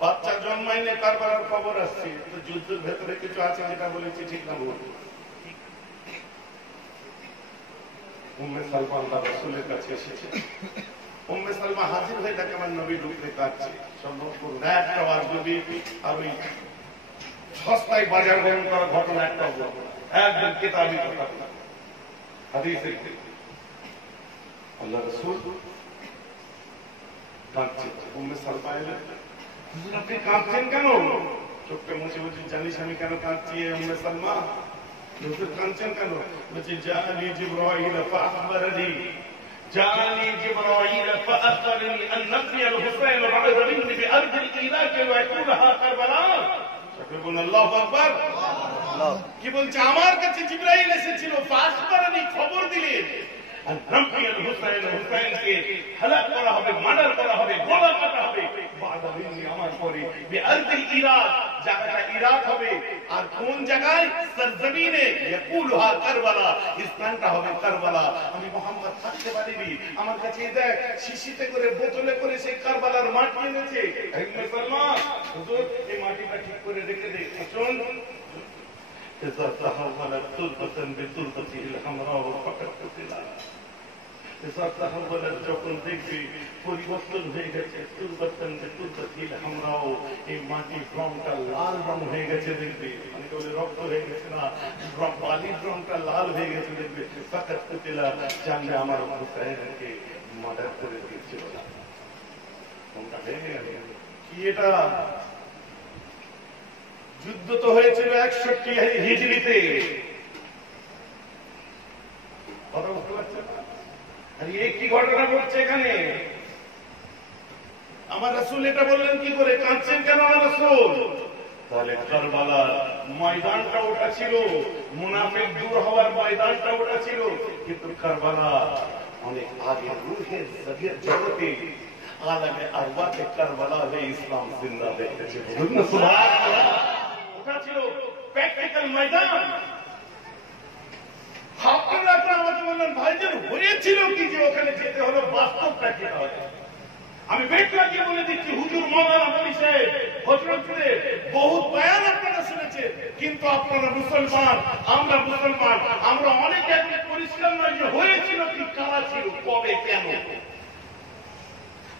বাচ্চা জন্মাইলে কারবালার খবর আসছে, তো যুদ্ধের ভেতরে কিছু আছে যেটা বলেছি ঠিক না ভুল? উম্মে সালমা আল্লাহ রাসূলের কাছে এসেছে। উম্মে সালমা হাজির হয়ে তাকে আমার নবী ঢুকতে কাটছে, সম্ভব করুন একটা নবী আর ওই সস্তায় বাজার গ্রহণ করার ঘটনা একটা একদম কিতাবি কথা, হাদিসে আল্লাহ রাসূল কাঁদছে। উম্মে সালমা এলেন, আপনি কাঁদছেন কেন? চোখটা মুছে বলছি, জানিস আমি কেন কাঁদছি? উম্মে সালমা কাঁদছেন কেন? বলছি জানি জিবরাইল ফাখবারনি, জানি জিবরাইল ফাখবারনি আন নাবনি আল হুসাইন রা'দ মিন্নি বিআরদ আল ইরাক ওয়া ইয়াকুনহা কারবালা। বলুন আল্লাহু আকবার। কি বলছে? আমার কাছে জিবরাইল এসেছিল, ফাখবারনি খবর দিলেন, আন নাবনি আল হুসাইন, হুসাইন বিআরদিল ইরাক, জায়গাটা ইরাক হবে। আর কোন জায়গায়? সরজমিনে ইয়াকুলুহা কারবালা, স্থানটা হবে কারবালা। আমি মোহাম্মদ থাকতে পারিনি, আমার কাছে দেখ শিশিতে করে বোতলে করে সেই কারবালার মাটি এনেছে। এই মুসলমান হুজুর এই মাটিটা ঠিক করে রেখে দে। শুন إذا تحولت تربة بتربته الحمراء فقد قتل। إذا تحولت যখন দেখবি পরিবর্তন হয়ে গেছে তুরবাতান বিতুরবাতিল হামরাও, এই মাটির রংটা লাল রং হয়ে গেছে দেখবি, মানে বলে রক্ত হয়ে গেছে না, বালির রংটা লাল হয়ে গেছে দেখবি। ফাকাত কুতিলা, জানলে আমার হুসাইনকে মার্ডার করে দিয়েছিল। কোনটা ভেঙে গেল কি? এটা যুদ্ধ তো হয়েছিল 61 হিজরিতে, কথা বুঝতে পারছেন? আর এই কি ঘটনা ঘটছে এখানে? আমার রাসূল এটা বললেন কি করে? কাঁদছেন কেন আমার রাসূল? তাহলে কারবালার ময়দানটা ওটা ছিল, মুনাফিক দূর হওয়ার ময়দানটা ওটা ছিল, কিন্তু কারবালা অনেক আগে রূহের জগতে আলামে আরওয়াহে কারবালা হয়ে ইসলাম জিন্দা দেখতেছে। বলুন না সুবহানাল্লাহ। ওটা ছিল প্র্যাকটিক্যাল ময়দান। আপনারা আমাকে বললেন ভাইজান হয়েছিল কি যে ওখানে যেতে হলো? বাস্তব প্র্যাকটিক্যাল। আমি বেট লাগিয়ে বলে দিচ্ছি, হুজুর মওলানা বলি সাহেব হযরতপুরে বহু বয়ান আপনারা শুনেছেন, কিন্তু আপনারা মুসলমান, আমরা মুসলমান, আমরা অনেক এখন পরিষ্কার নয় যে হয়েছিল কি, কারা ছিল, কবে, কেন।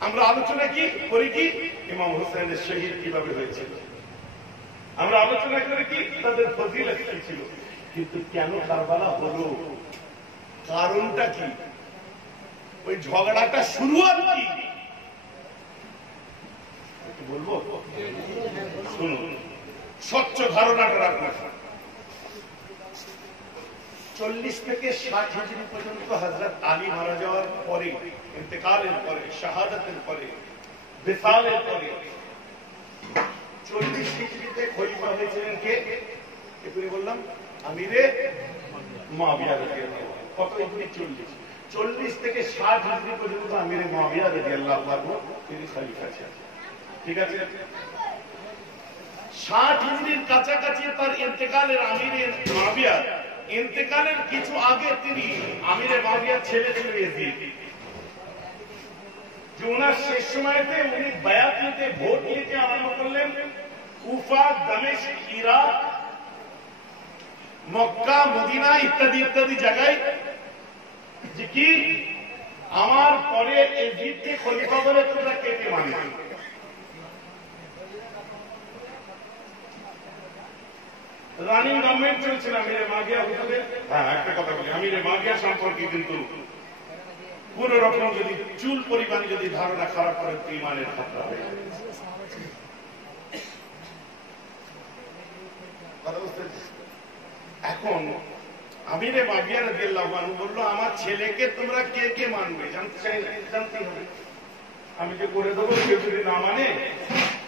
আমরা আলোচনা কি করি কি? ইমাম হোসেনের শহীদ কিভাবে হয়েছিল, আমরা আলোচনা করে কি তাদের ফজিলত কি ছিল, কিন্তু কেন কারবালা হলো, কারণটা কি, ওই ঝগড়াটা শুরু আর কি বলবো? শুনুন, স্বচ্ছ ধারণাটা রাখুন। 40 থেকে 60 হিজরি পর্যন্ত হযরত আলী মারা যাওয়ার পরে, ইন্তেকালের পরে, শাহাদাতের পরে, বিসালের পরে 40 হিজরিতে খলিফা হয়েছিলেন কে? এগুলি বললাম আমিরে মুআবিয়া রাদিয়াল্লাহু আনহু। কত হিজরি? 40 থেকে 60 হিজরি পর্যন্ত আমিরে মুআবিয়া রাদিয়াল্লাহু আনহু তিনি খলিফা ছিলেন। ঠিক আছে, 60 হিজরির কাছাকাছি তার ইন্তেকালের, আমিরে মুআবিয়া ইন্তেকালের কিছু আগে তিনি আমিরে মুআবিয়ার ছেলে ছিল ইয়াজিদ, যে ওনার শেষ সময়তে উনি বায়াত নিতে, ভোট নিতে আরম্ভ করলেন কুফা, দামেস্ক, ইরাক, মক্কা, মদিনা ইত্যাদি ইত্যাদি জায়গায়, যে কি আমার পরে ইয়াজিদকে খলিফা বলে তোমরা কে কে মানবে। রানিং গভর্নমেন্ট চলছিল আমিরে মুআবিয়া হুজুরের। হ্যাঁ, একটা কথা বলি, আমিরে মুআবিয়া সম্পর্কে কিন্তু কোন রকম যদি চুল পরিমাণ যদি ধারণা খারাপ করে তো ইমানের খতরা হয়ে যাবে। এখন আমিরে মুআবিয়া রাদিয়াল্লাহু আনহু বলল, আমার ছেলেকে তোমরা কে কে মানবে জানতে হবে। আমি যে করে দেবো, কেউ যদি না মানে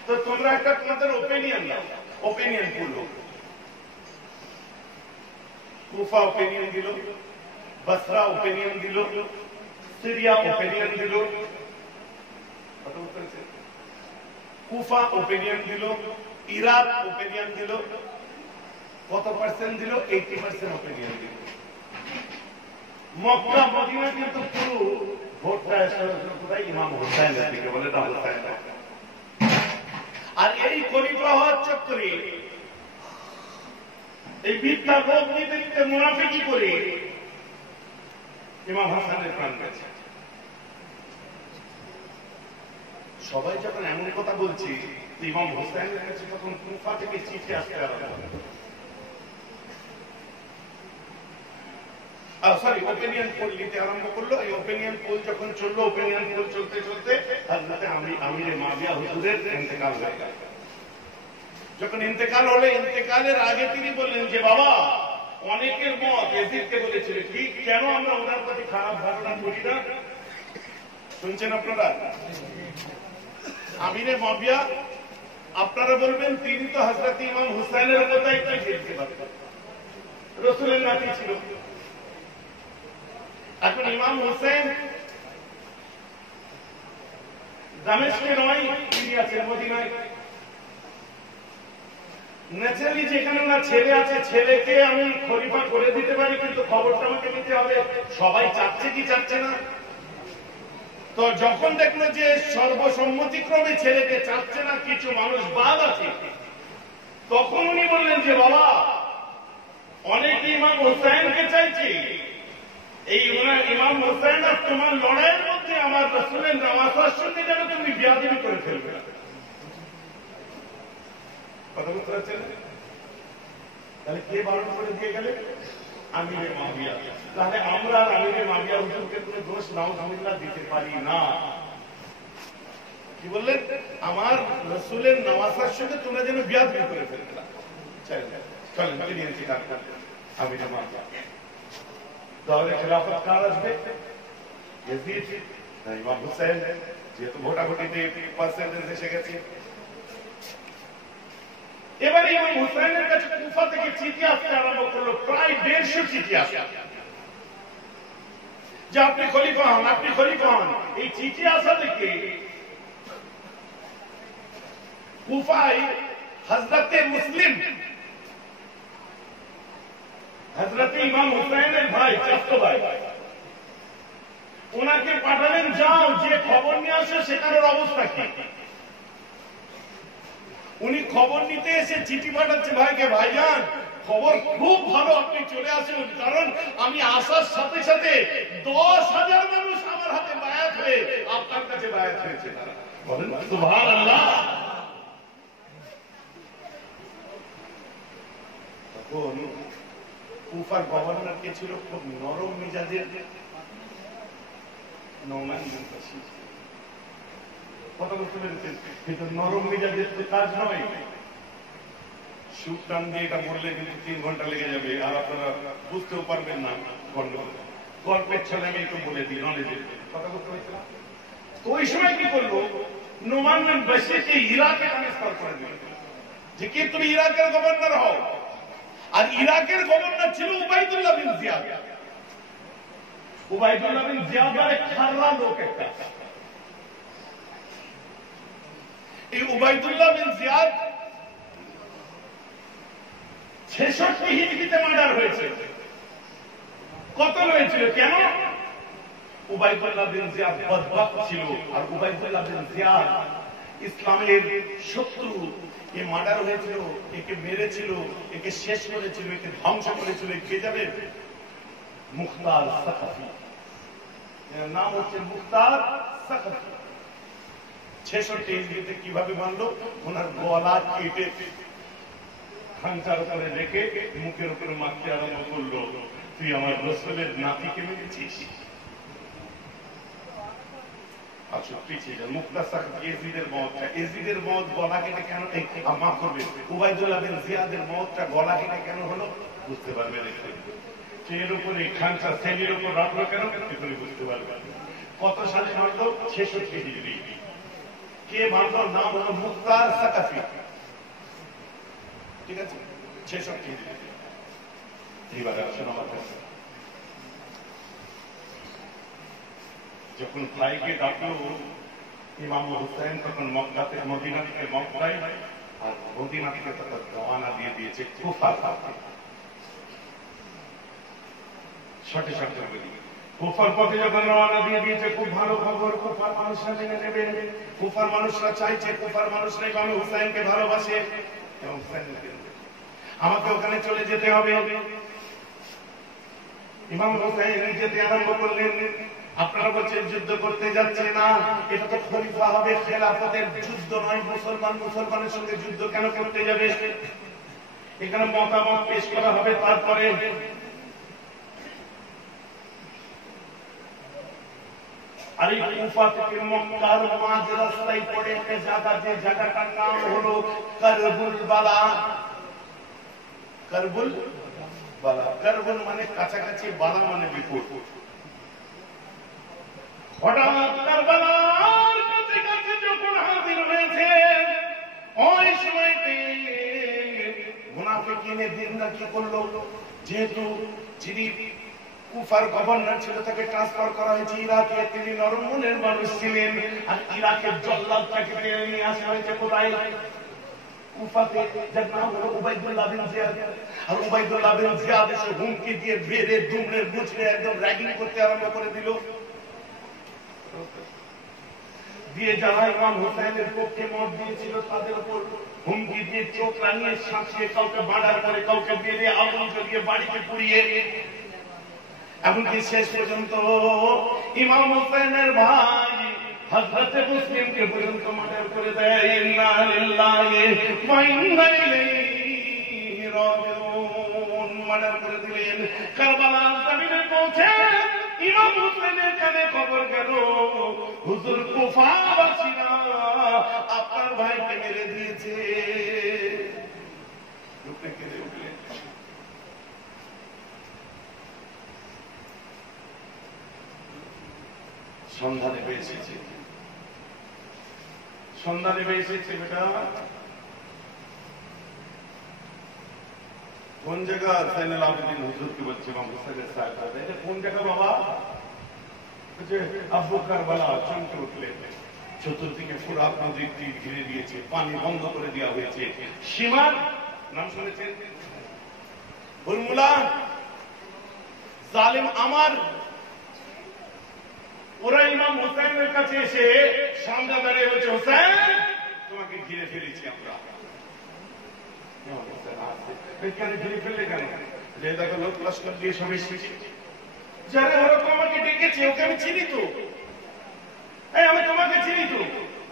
তো তোমরা একটা তোমাদের ওপিনিয়ন দাও, ওপিনিয়ন বললো। কুফা ওপিনিয়ন দিল, বসরা ওপিনিয়ন দিল, সিরিয়া ওপিনিয়ন দিল, কুফা ওপিনিয়ন দিল, ইরাক ওপিনিয়ন দিল। কত পার্সেন্ট দিল? 80% ওপিনিয়ন দিল। মক্কা, মদিনা কিন্তু পুরো ভোটটা কোথায়? ইমাম হুসাইনের দিকে বলে, না হুসাইন। আর এই খলিফা হওয়ার চক্করে, এই মিথ্যা লোক নিতে নিতে মুনাফিকি করে ইমাম হাসানের প্রাণ গেছে। সবাই যখন এমন কথা বলছে, ইমাম হোসেনের কাছে তখন কুফা থেকে চিঠি আসতে ওপিনিয়ন পোল নিতে আরম্ভ করলো। এই ওপিনিয়ন পোল যখন চললো, ওপিনিয়ন পোল চলতে চলতে হযরতে আমিরে মুআবিয়া হুজুরের ইন্তেকাল হয়ে গেল। যখন ইন্তেকাল হলো, ইন্তেকালের আগে তিনি বললেন যে বাবা, অনেকের মত ইয়াজিদকে বলেছিল কি, কেন আমরা ওনার প্রতি খারাপ ধারণা করি না? শুনছেন আপনারা? আমিরে মুআবিয়া, আপনারা বলবেন তিনি তো হযরত ইমাম হুসাইনের কথাই কি বলতে পারতেন, রাসূলের নাতি ছিল। এখন ইমাম হুসাইন দামেস্কে নয়, তিনি আছেন মদিনায়। ন্যাচারালি যেখানে না ছেলে আছে, ছেলেকে আমি খলিফা করে দিতে পারি, কিন্তু খবরটা আমাকে নিতে হবে। সবাই চাচ্ছে কি চাচ্ছে না? তো যখন দেখলো যে সর্বসম্মতিক্রমে ছেলেকে চাচ্ছে না, কিছু মানুষ বাদ আছে, তখন উনি বললেন যে বাবা, অনেকে ইমাম হোসেনকে চাইছি, এই ইমাম হোসেন আর তোমার লড়াইয়ের মধ্যে আমার রাসূলের নামাজের সঙ্গে যেন তুমি বিয়াদবি করে ফেলবে। কথা বলতে পারছেন? তাহলে কে বারণ করে দিয়ে গেলে? আমিরে মাবিয়া। তাহলে আমরা আমিরে মাবিয়া হুজুরকে কোনো দোষ নাউজুবিল্লাহ দিতে পারি না। কি বললেন? আমার রাসূলের নামাজের সঙ্গে তোমরা যেন বিয়াদবি করে ফেলবে। চলেন নিয়েছি ডাক্তার আমিরে মাবিয়া। তাহলে খেলাফত কার আসবে? ইয়াজিদ না ইমাম হুসাইন? যেহেতু ভোটাভুটিতে পার্সেন্টেজ এসে গেছে, এবারে ইমাম হুসাইনের কাছে কুফা থেকে চিঠি আসতে আরম্ভ করলো, প্রায় 150 চিঠি আসে যে আপনি খলিফা হন, আপনি খলিফা হন। এই চিঠি আসা থেকে কুফায় হযরতে মুসলিম, হযরতে ইমাম হুসাইনের ভাই, চাচতো ভাই, ওনাকে পাঠালেন, যাও যে খবর নিয়ে আসে সেখানের অবস্থা কি। উনি খবর নিতে এসে চিঠি পাঠাচ্ছে ভাইকে, ভাইজান খবর খুব ভালো, আপনি চলে আসুন, কারণ আমি আসার সাথে সাথে 10,000 মানুষ আমার হাতে বায়াত হয়ে আপনার কাছে বায়াত হয়েছে। বলেন সুবহানাল্লাহ। তখন কুফার গভর্নর কে ছিল খুব নরম মেজাজের নোমান বিন বাশির। কথা বলতে পেরেছেন? কিন্তু নরম মেজাজের কাজ নয়। সুখ টান দিয়ে এটা বললে কিন্তু 3 ঘন্টা লেগে যাবে, আর আপনারা বুঝতেও পারবেন না। গল্পের ছেলে আমি একটু বলে দিই, নলেজের কথা বলতে পেরেছিলাম। তো ওই সময় কি করলো, নোমান বিন বাশিরকে ইরাকে ট্রান্সফার করে দিল যে কি তুমি ইরাকের গভর্নর হও। আর ইরাকের গভর্নর ছিল Ubaidullah bin Ziyad. Ubaidullah bin Ziyad এক খাররা লোক একটা। এই উবাইদুল্লাহ বিন জিয়াদ 66 হিজরিতে মার্ডার হয়েছে। কতল হয়েছিল কেন? উবাইদুল্লাহ বিন জিয়াদ বদবক্ত ছিল, আর উবাইদুল্লাহ বিন জিয়াদ ইসলামের শত্রু। এ মার্ডার হয়েছিল, একে মেরেছিল, একে শেষ করেছিল, একে ধ্বংস করেছিল। কে যাবে? মুখতার সাকাফি। এর নাম হচ্ছে মুখতার সাকাফি। 66 হিজরিতে কিভাবে মানলো? ওনার গলা কেটে খানচার উপরে রেখে মুখের উপরে মারতে আরম্ভ করলো, তুই আমার রাসূলের নাতিকে মেরেছিস। আচ্ছা পিছিয়ে যান। মুখতার সাকাফি ইয়াজিদের মওতটা, ইয়াজিদের মওত গলা কেটে কেন, মাফ করবে, উবাইদুল্লাহ বিন জিয়াদের মওতটা গলা কেটে কেন হলো বুঝতে পারবেন। এর উপরে খানচার শ্রেণীর উপর রাখলো কেন এগুলি বুঝতে পারবেন। কত সালে মারলো? 66 হিজরি। কে মারলো? নাম হলো মুখতার সাকাফি। ঠিক আছে, 66 হিজরি। এইবার আসুন আমার কাছে। যখন ফ্লাইটে ডাকলো ইমাম হুসাইন, তখন মক্কা থেকে মদিনা থেকে মক্কায়, আর মদিনা থেকে তারা রওনা দিয়ে দিয়েছে কুফা। শর্টে শর্টে বলি, কুফার পথে যখন রওনা দিয়ে দিয়েছে, খুব ভালো খবর, কুফার মানুষরা মেনে নেবে। কুফার মানুষরা চাইছে, কুফার মানুষরা ইমাম হুসাইনকে ভালোবাসে এবং আমাকে ওখানে চলে যেতে হবে। ইমাম হুসাইন যেতে আরম্ভ করলেন। আপনারা বলছেন যুদ্ধ করতে যাচ্ছে না, এটা তো খলিফা হবে, খেলাফতের যুদ্ধ নয়। মুসলমানের সঙ্গে যুদ্ধ কেন করতে যাবে? এখানে মতামত পেশ করা হবে। তারপরে আর এই কুফা থেকে মক্কার মাঝ রাস্তায় পড়ে একটা জায়গা, যে জায়গাটার নাম হলো কারবুল বালা। কারবুল বালা, কারবুল মানে কাছাকাছি, বালা মানে বিপদ। হঠাৎ কারবালার কাছাকাছি যখন হাজির হয়েছে, ওই সময়তে মুনাফিকিনের দিনরা কি করলো, যেহেতু যিনি কুফার গভর্নর ছিল তাকে ট্রান্সফার করা হয়েছে ইরাকে, তিনি নরম মনের মানুষ ছিলেন। আর ইরাকের জল্লাদটাকে টেনে নিয়ে আসা হয়েছে কোথায়? কুফাতে যার নাম হলো উবাইদুল্লাহ বিন জিয়াদ। আর উবাইদুল্লাহ বিন জিয়াদ এসে হুমকি দিয়ে বেড়ে দুমড়ে মুচড়ে একদম র্যাগিং করতে আরম্ভ করে দিল। দিয়ে যারা ইমাম হুসাইনের পক্ষে মত দিয়েছিল তাদের উপর হুমকি দিয়ে চোখ রাঙিয়ে শাঁসিয়ে কাউকে মার্ডার করে, কাউকে বেঁধে আগুন জ্বলিয়ে বাড়িতে পুড়িয়ে, এমনকি শেষ পর্যন্ত ইমাম হুসাইনের ভাই হযরতে মুসলিমকে পর্যন্ত মার্ডার করে দেয়। ইন্না লিল্লাহি ওয়া ইন্না ইলাইহি রাজিউন মার্ডার করে দিলেন। কারবালার জমিনে পৌঁছে ইমাম হুসাইনের কানে খবর গেল, হুজুর কুফাবাসীরা আপনার ভাইকে মেরে দিয়েছে। রূপে কেঁদে উঠলেন। সন্ধ্যা নেমে এসেছে, সন্ধ্যা নেমে এসেছে। বেটা কোন জায়গা? সাইনুল আবেদিন হুজুরকে বলছে ইমাম হুসাইনের সাহেব, এটা কোন জায়গা বাবা? আব্বু কারবালা। চমকে উঠলেন। চতুর্দিকে ফুরাত নদী ঘিরে দিয়েছে, পানি বন্ধ করে দেওয়া হয়েছে। সীমার নাম শুনেছেন? উলমুলা জালিম আমার, ওরা ইমাম হুসাইনের কাছে এসে সামনে দাঁড়িয়ে বলছে, হুসাইন তোমাকে ঘিরে ফেলেছি আমরা। কেন ঘিরে ফেললে? কেন? যে দেখো লোক লস্কর দিয়ে সব এসেছি। যারা ওরা তো আমাকে ডেকেছে, ওকে আমি চিনি তো, আমি তোমাকে চিনি তো,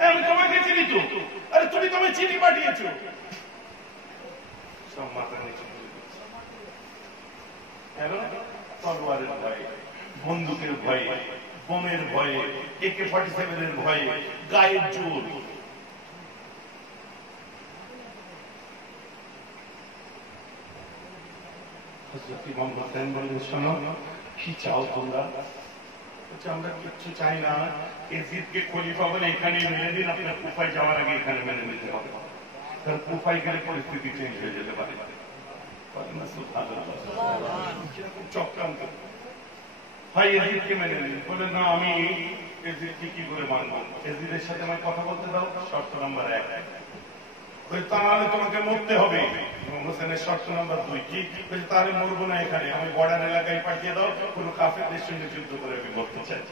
আমি তোমাকে চিনি তো। আরে তুমি তো আমায় চিনি পাঠিয়েছো। সব মাথা নিচে তুলে দিচ্ছে। কেন? তলোয়ারের ভয়, বন্দুকের ভয়ে, বোমের ভয়ে, AK-47 ভয়ে, গায়ের জোর। হযরত ইমাম হুসাইন বললেন, শোনো, কি চাও তোমরা? আমরা কিচ্ছু চাই না, এজিদকে খলিফা বলে এখানে মেনে দিন, আপনার কুফায় যাওয়ার আগে এখানে মেনে নিতে হবে, কারণ কুফায় গেলে পরিস্থিতি চেঞ্জ হয়ে যেতে পারে। চক্রান্ত ভাই, এজিদকে মেনে নিন। বলে না, আমি এজিদকে কি করে মানবো? এজিদের সাথে আমার কথা বলতে দাও। শর্ত নাম্বার 1, তাহলে তোমাকে মরতে হবে। হোসেনের শর্ত নাম্বার 2 কি? তাহলে মরবো না, এখানে আমি বর্ডার এলাকায় পাঠিয়ে দাও, কোন কাফেরদের সঙ্গে যুদ্ধ করে আমি মরতে চাই।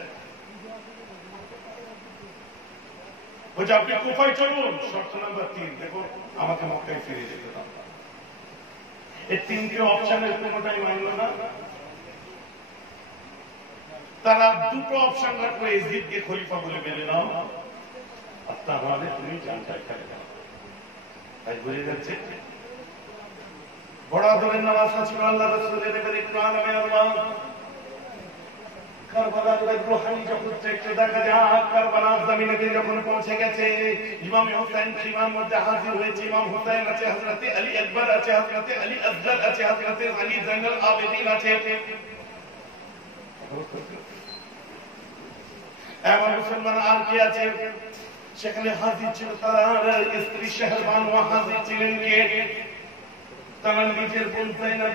বলছে আপনি কুফায় চলুন। শর্ত নাম্বার 3, দেখো আমাকে মক্কায় ফিরে যেতে দাও। এই 3টে অপশনের কোনোটাই মানল না। তারা 2টো অপশন রাখলো, এজিদকে খলিফা বলে মেনে নাও, আর তাহলে তুমি জানটা এখানে দাও। তাই বুঝে যাচ্ছে বড় আদরের নামাজ ছিল আল্লাহ রাসূলের এবারে কোরআন মে আল্লাহ। কারবালার রূহানি জগৎ থেকে দেখা যায়, কারবালার জমিনে যখন পৌঁছে গেছে, ইমাম হুসাইন সীমার মধ্যে হাজির হয়েছে। ইমাম হুসাইন আছে, হযরতে আলী আকবর আছে, হযরতে আলী আসগর আছে, হযরতে আলী জাইনুল আবেদিন আছে। এমন মুসলমান আর কি আছে? সেখানে হাজির ছিল তার স্ত্রী শাহরবান, হাজির ছিলেন কে? তারা নিজের বোন যায়নাব।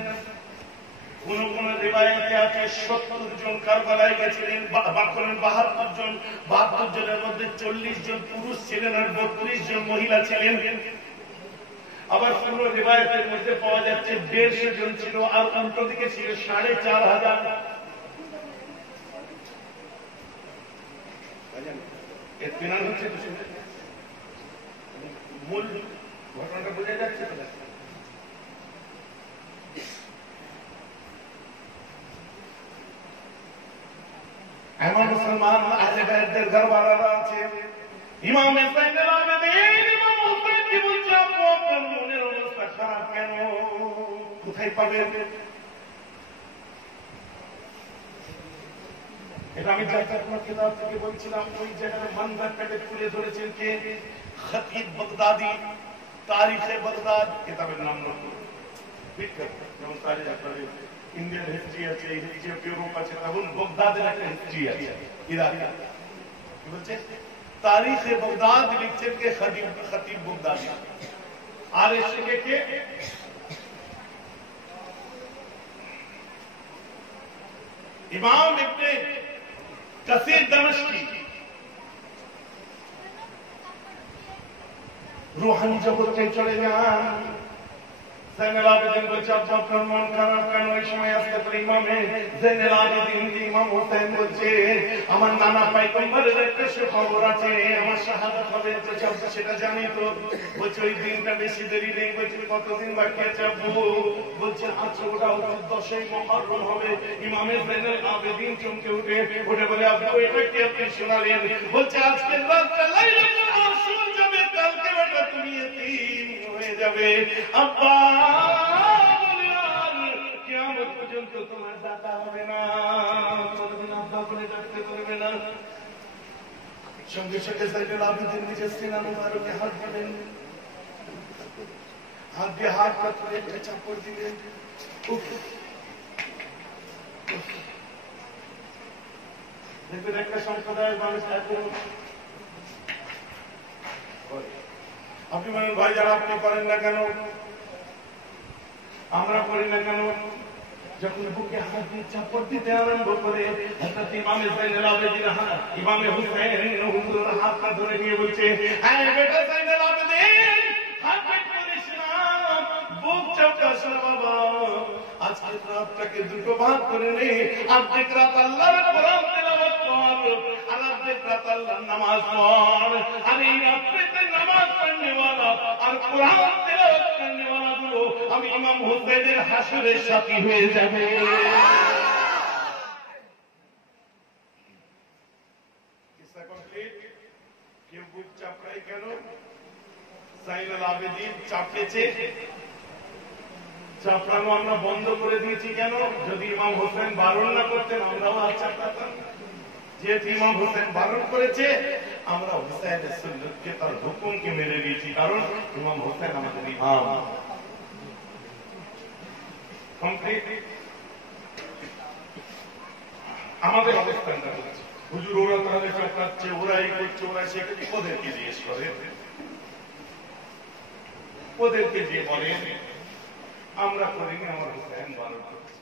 কোন কোন রিওয়ায়াতে আছে 70 জন কারবালায় গেছিলেন, 72 জন। 72 জনের মধ্যে 40 জন পুরুষ ছিলেন আর 32 জন মহিলা ছিলেন। আবার কোন রিওয়ায়াতের মধ্যে পাওয়া যাচ্ছে 150 জন ছিল, আর উল্টো দিকে ছিল 4500। এতনান হচ্ছে তো, মূল ঘটনাটা বোঝা যাচ্ছে তো। এমন মুসলমান আহলে বাইতের ঘরওয়ালারা আছে। ইমাম সাইনুল আবেদিন ইমাম হুসাইন কি বলছে, আপু আপনার মনের অবস্থা খারাপ কেন? কোথায় পাবেন? এটা আমি জাকাতুল কিতাব থেকে বলছিলাম। ওই জায়গায় মানদার পেটে তুলে ধরেছেন কে? খতিব বাগদাদি, তারিখে বাগদাদ কিতাবের নাম নতুন বিখ্যাত। যেমন তারিখ আপনাদের ইন্ডিয়ান হিস্ট্রি আছে, হিস্ট্রি অফ ইউরোপ আছে, তখন বাগদাদের একটা হিস্ট্রি আছে ইরাক। কি বলছে? তারিখে বাগদাদ লিখছেন কে? খতিব বাগদাদি। আর এসে কে? ইমাম ইবনে কাসির দামেশকি। রুহানি জগতে চলে যান। জাইনুল আবেদিন বলছে আপনার মন খারাপ কেন? এই সময় আসতে পারে ইমামে জাইনুল আবেদিন ইমাম হোসেন বলছে আমার নানা পয়গম্বরের একটা খবর আছে, আমার শাহাদাত হবে, সেটা জানি তো। বলছে ওই দিনটা বেশি দেরি নেই। বলছে কতদিন বাকি আছে আব্বু? বলছে আচ্ছা ওটা 10ই মুহররম হবে। ইমামে জাইনুল আবেদিন চমকে উঠে বলে আব্বু এটা কি আপনি শোনালেন? বলছে আজকের রাতটা লাইলাতুল আশর যাবে, কালকে বেটা তুমি এতিম হয়ে যাবে। আব্বা কিয়ামত পর্যন্ত তোমার দাদা হবে না, কোনদিন আব্বা বলে ডাকতে পারবে না। সঙ্গে সঙ্গে জাইনুল আবেদিন নিজের সিনা মুবারকে হাত দিলেন, হাত দিয়ে হাত পাতলে একটা চাপড় দিলেন। দেখবেন একটা সম্প্রদায়ের মানুষ এখন আপনি বলেন ভাই যারা আপনি করেন না কেন, আমরা করি না কেন? যখন বুকে হাত দিয়ে চাপড় দিতে আরম্ভ করে হযরত ইমামে জাইনুল আবেদিন ইমামে হুসাইন হুজুরের হাতটা ধরে নিয়ে বলছে হ্যাঁ বেটা জাইনুল আবেদিন হাত করিস না, বুক চাপড়াস না বাবা। আজকের রাতটাকে দুটো ভাগ করে নে, অর্ধেক রাত আল্লাহর কোরআন তেলাওয়াত কর আর অর্ধেক রাত আল্লাহর নামাজ পড়। আর এই রাত্রিতে নামাজ পড়নে ওয়ালা আর কোরআন তেলাওয়াত করনে ওয়ালা গুলো আমি ইমাম হুসাইনের হাসরের সাথী হয়ে যাবে। কিসা কমপ্লিট। কেউ বুক চাপড়ায় কেন? জাইনুল আবেদিন চাপড়েছে, চাপড়ানো আমরা বন্ধ করে দিয়েছি কেন? যদি ইমাম হোসেন বারণ না করতেন আমরাও আর চাপড়াতাম। যেহেতু ইমাম হোসেন বারণ করেছে আমরা হুসাইনের সুন্নতকে তার হুকুমকে মেনে নিয়েছি, কারণ ইমাম হোসেন আমাদের ইমাম। কমপ্লিট। আমাদের অবস্থানটা হচ্ছে হুজুর ওরা তাহলে চাপড়াচ্ছে, ওরাই করছে, ওরা সেখানে ওদেরকে জিজ্ঞেস করে, ওদেরকে যে বলেন আমরা করিনি, আমার হুসাইন বারণ করছে।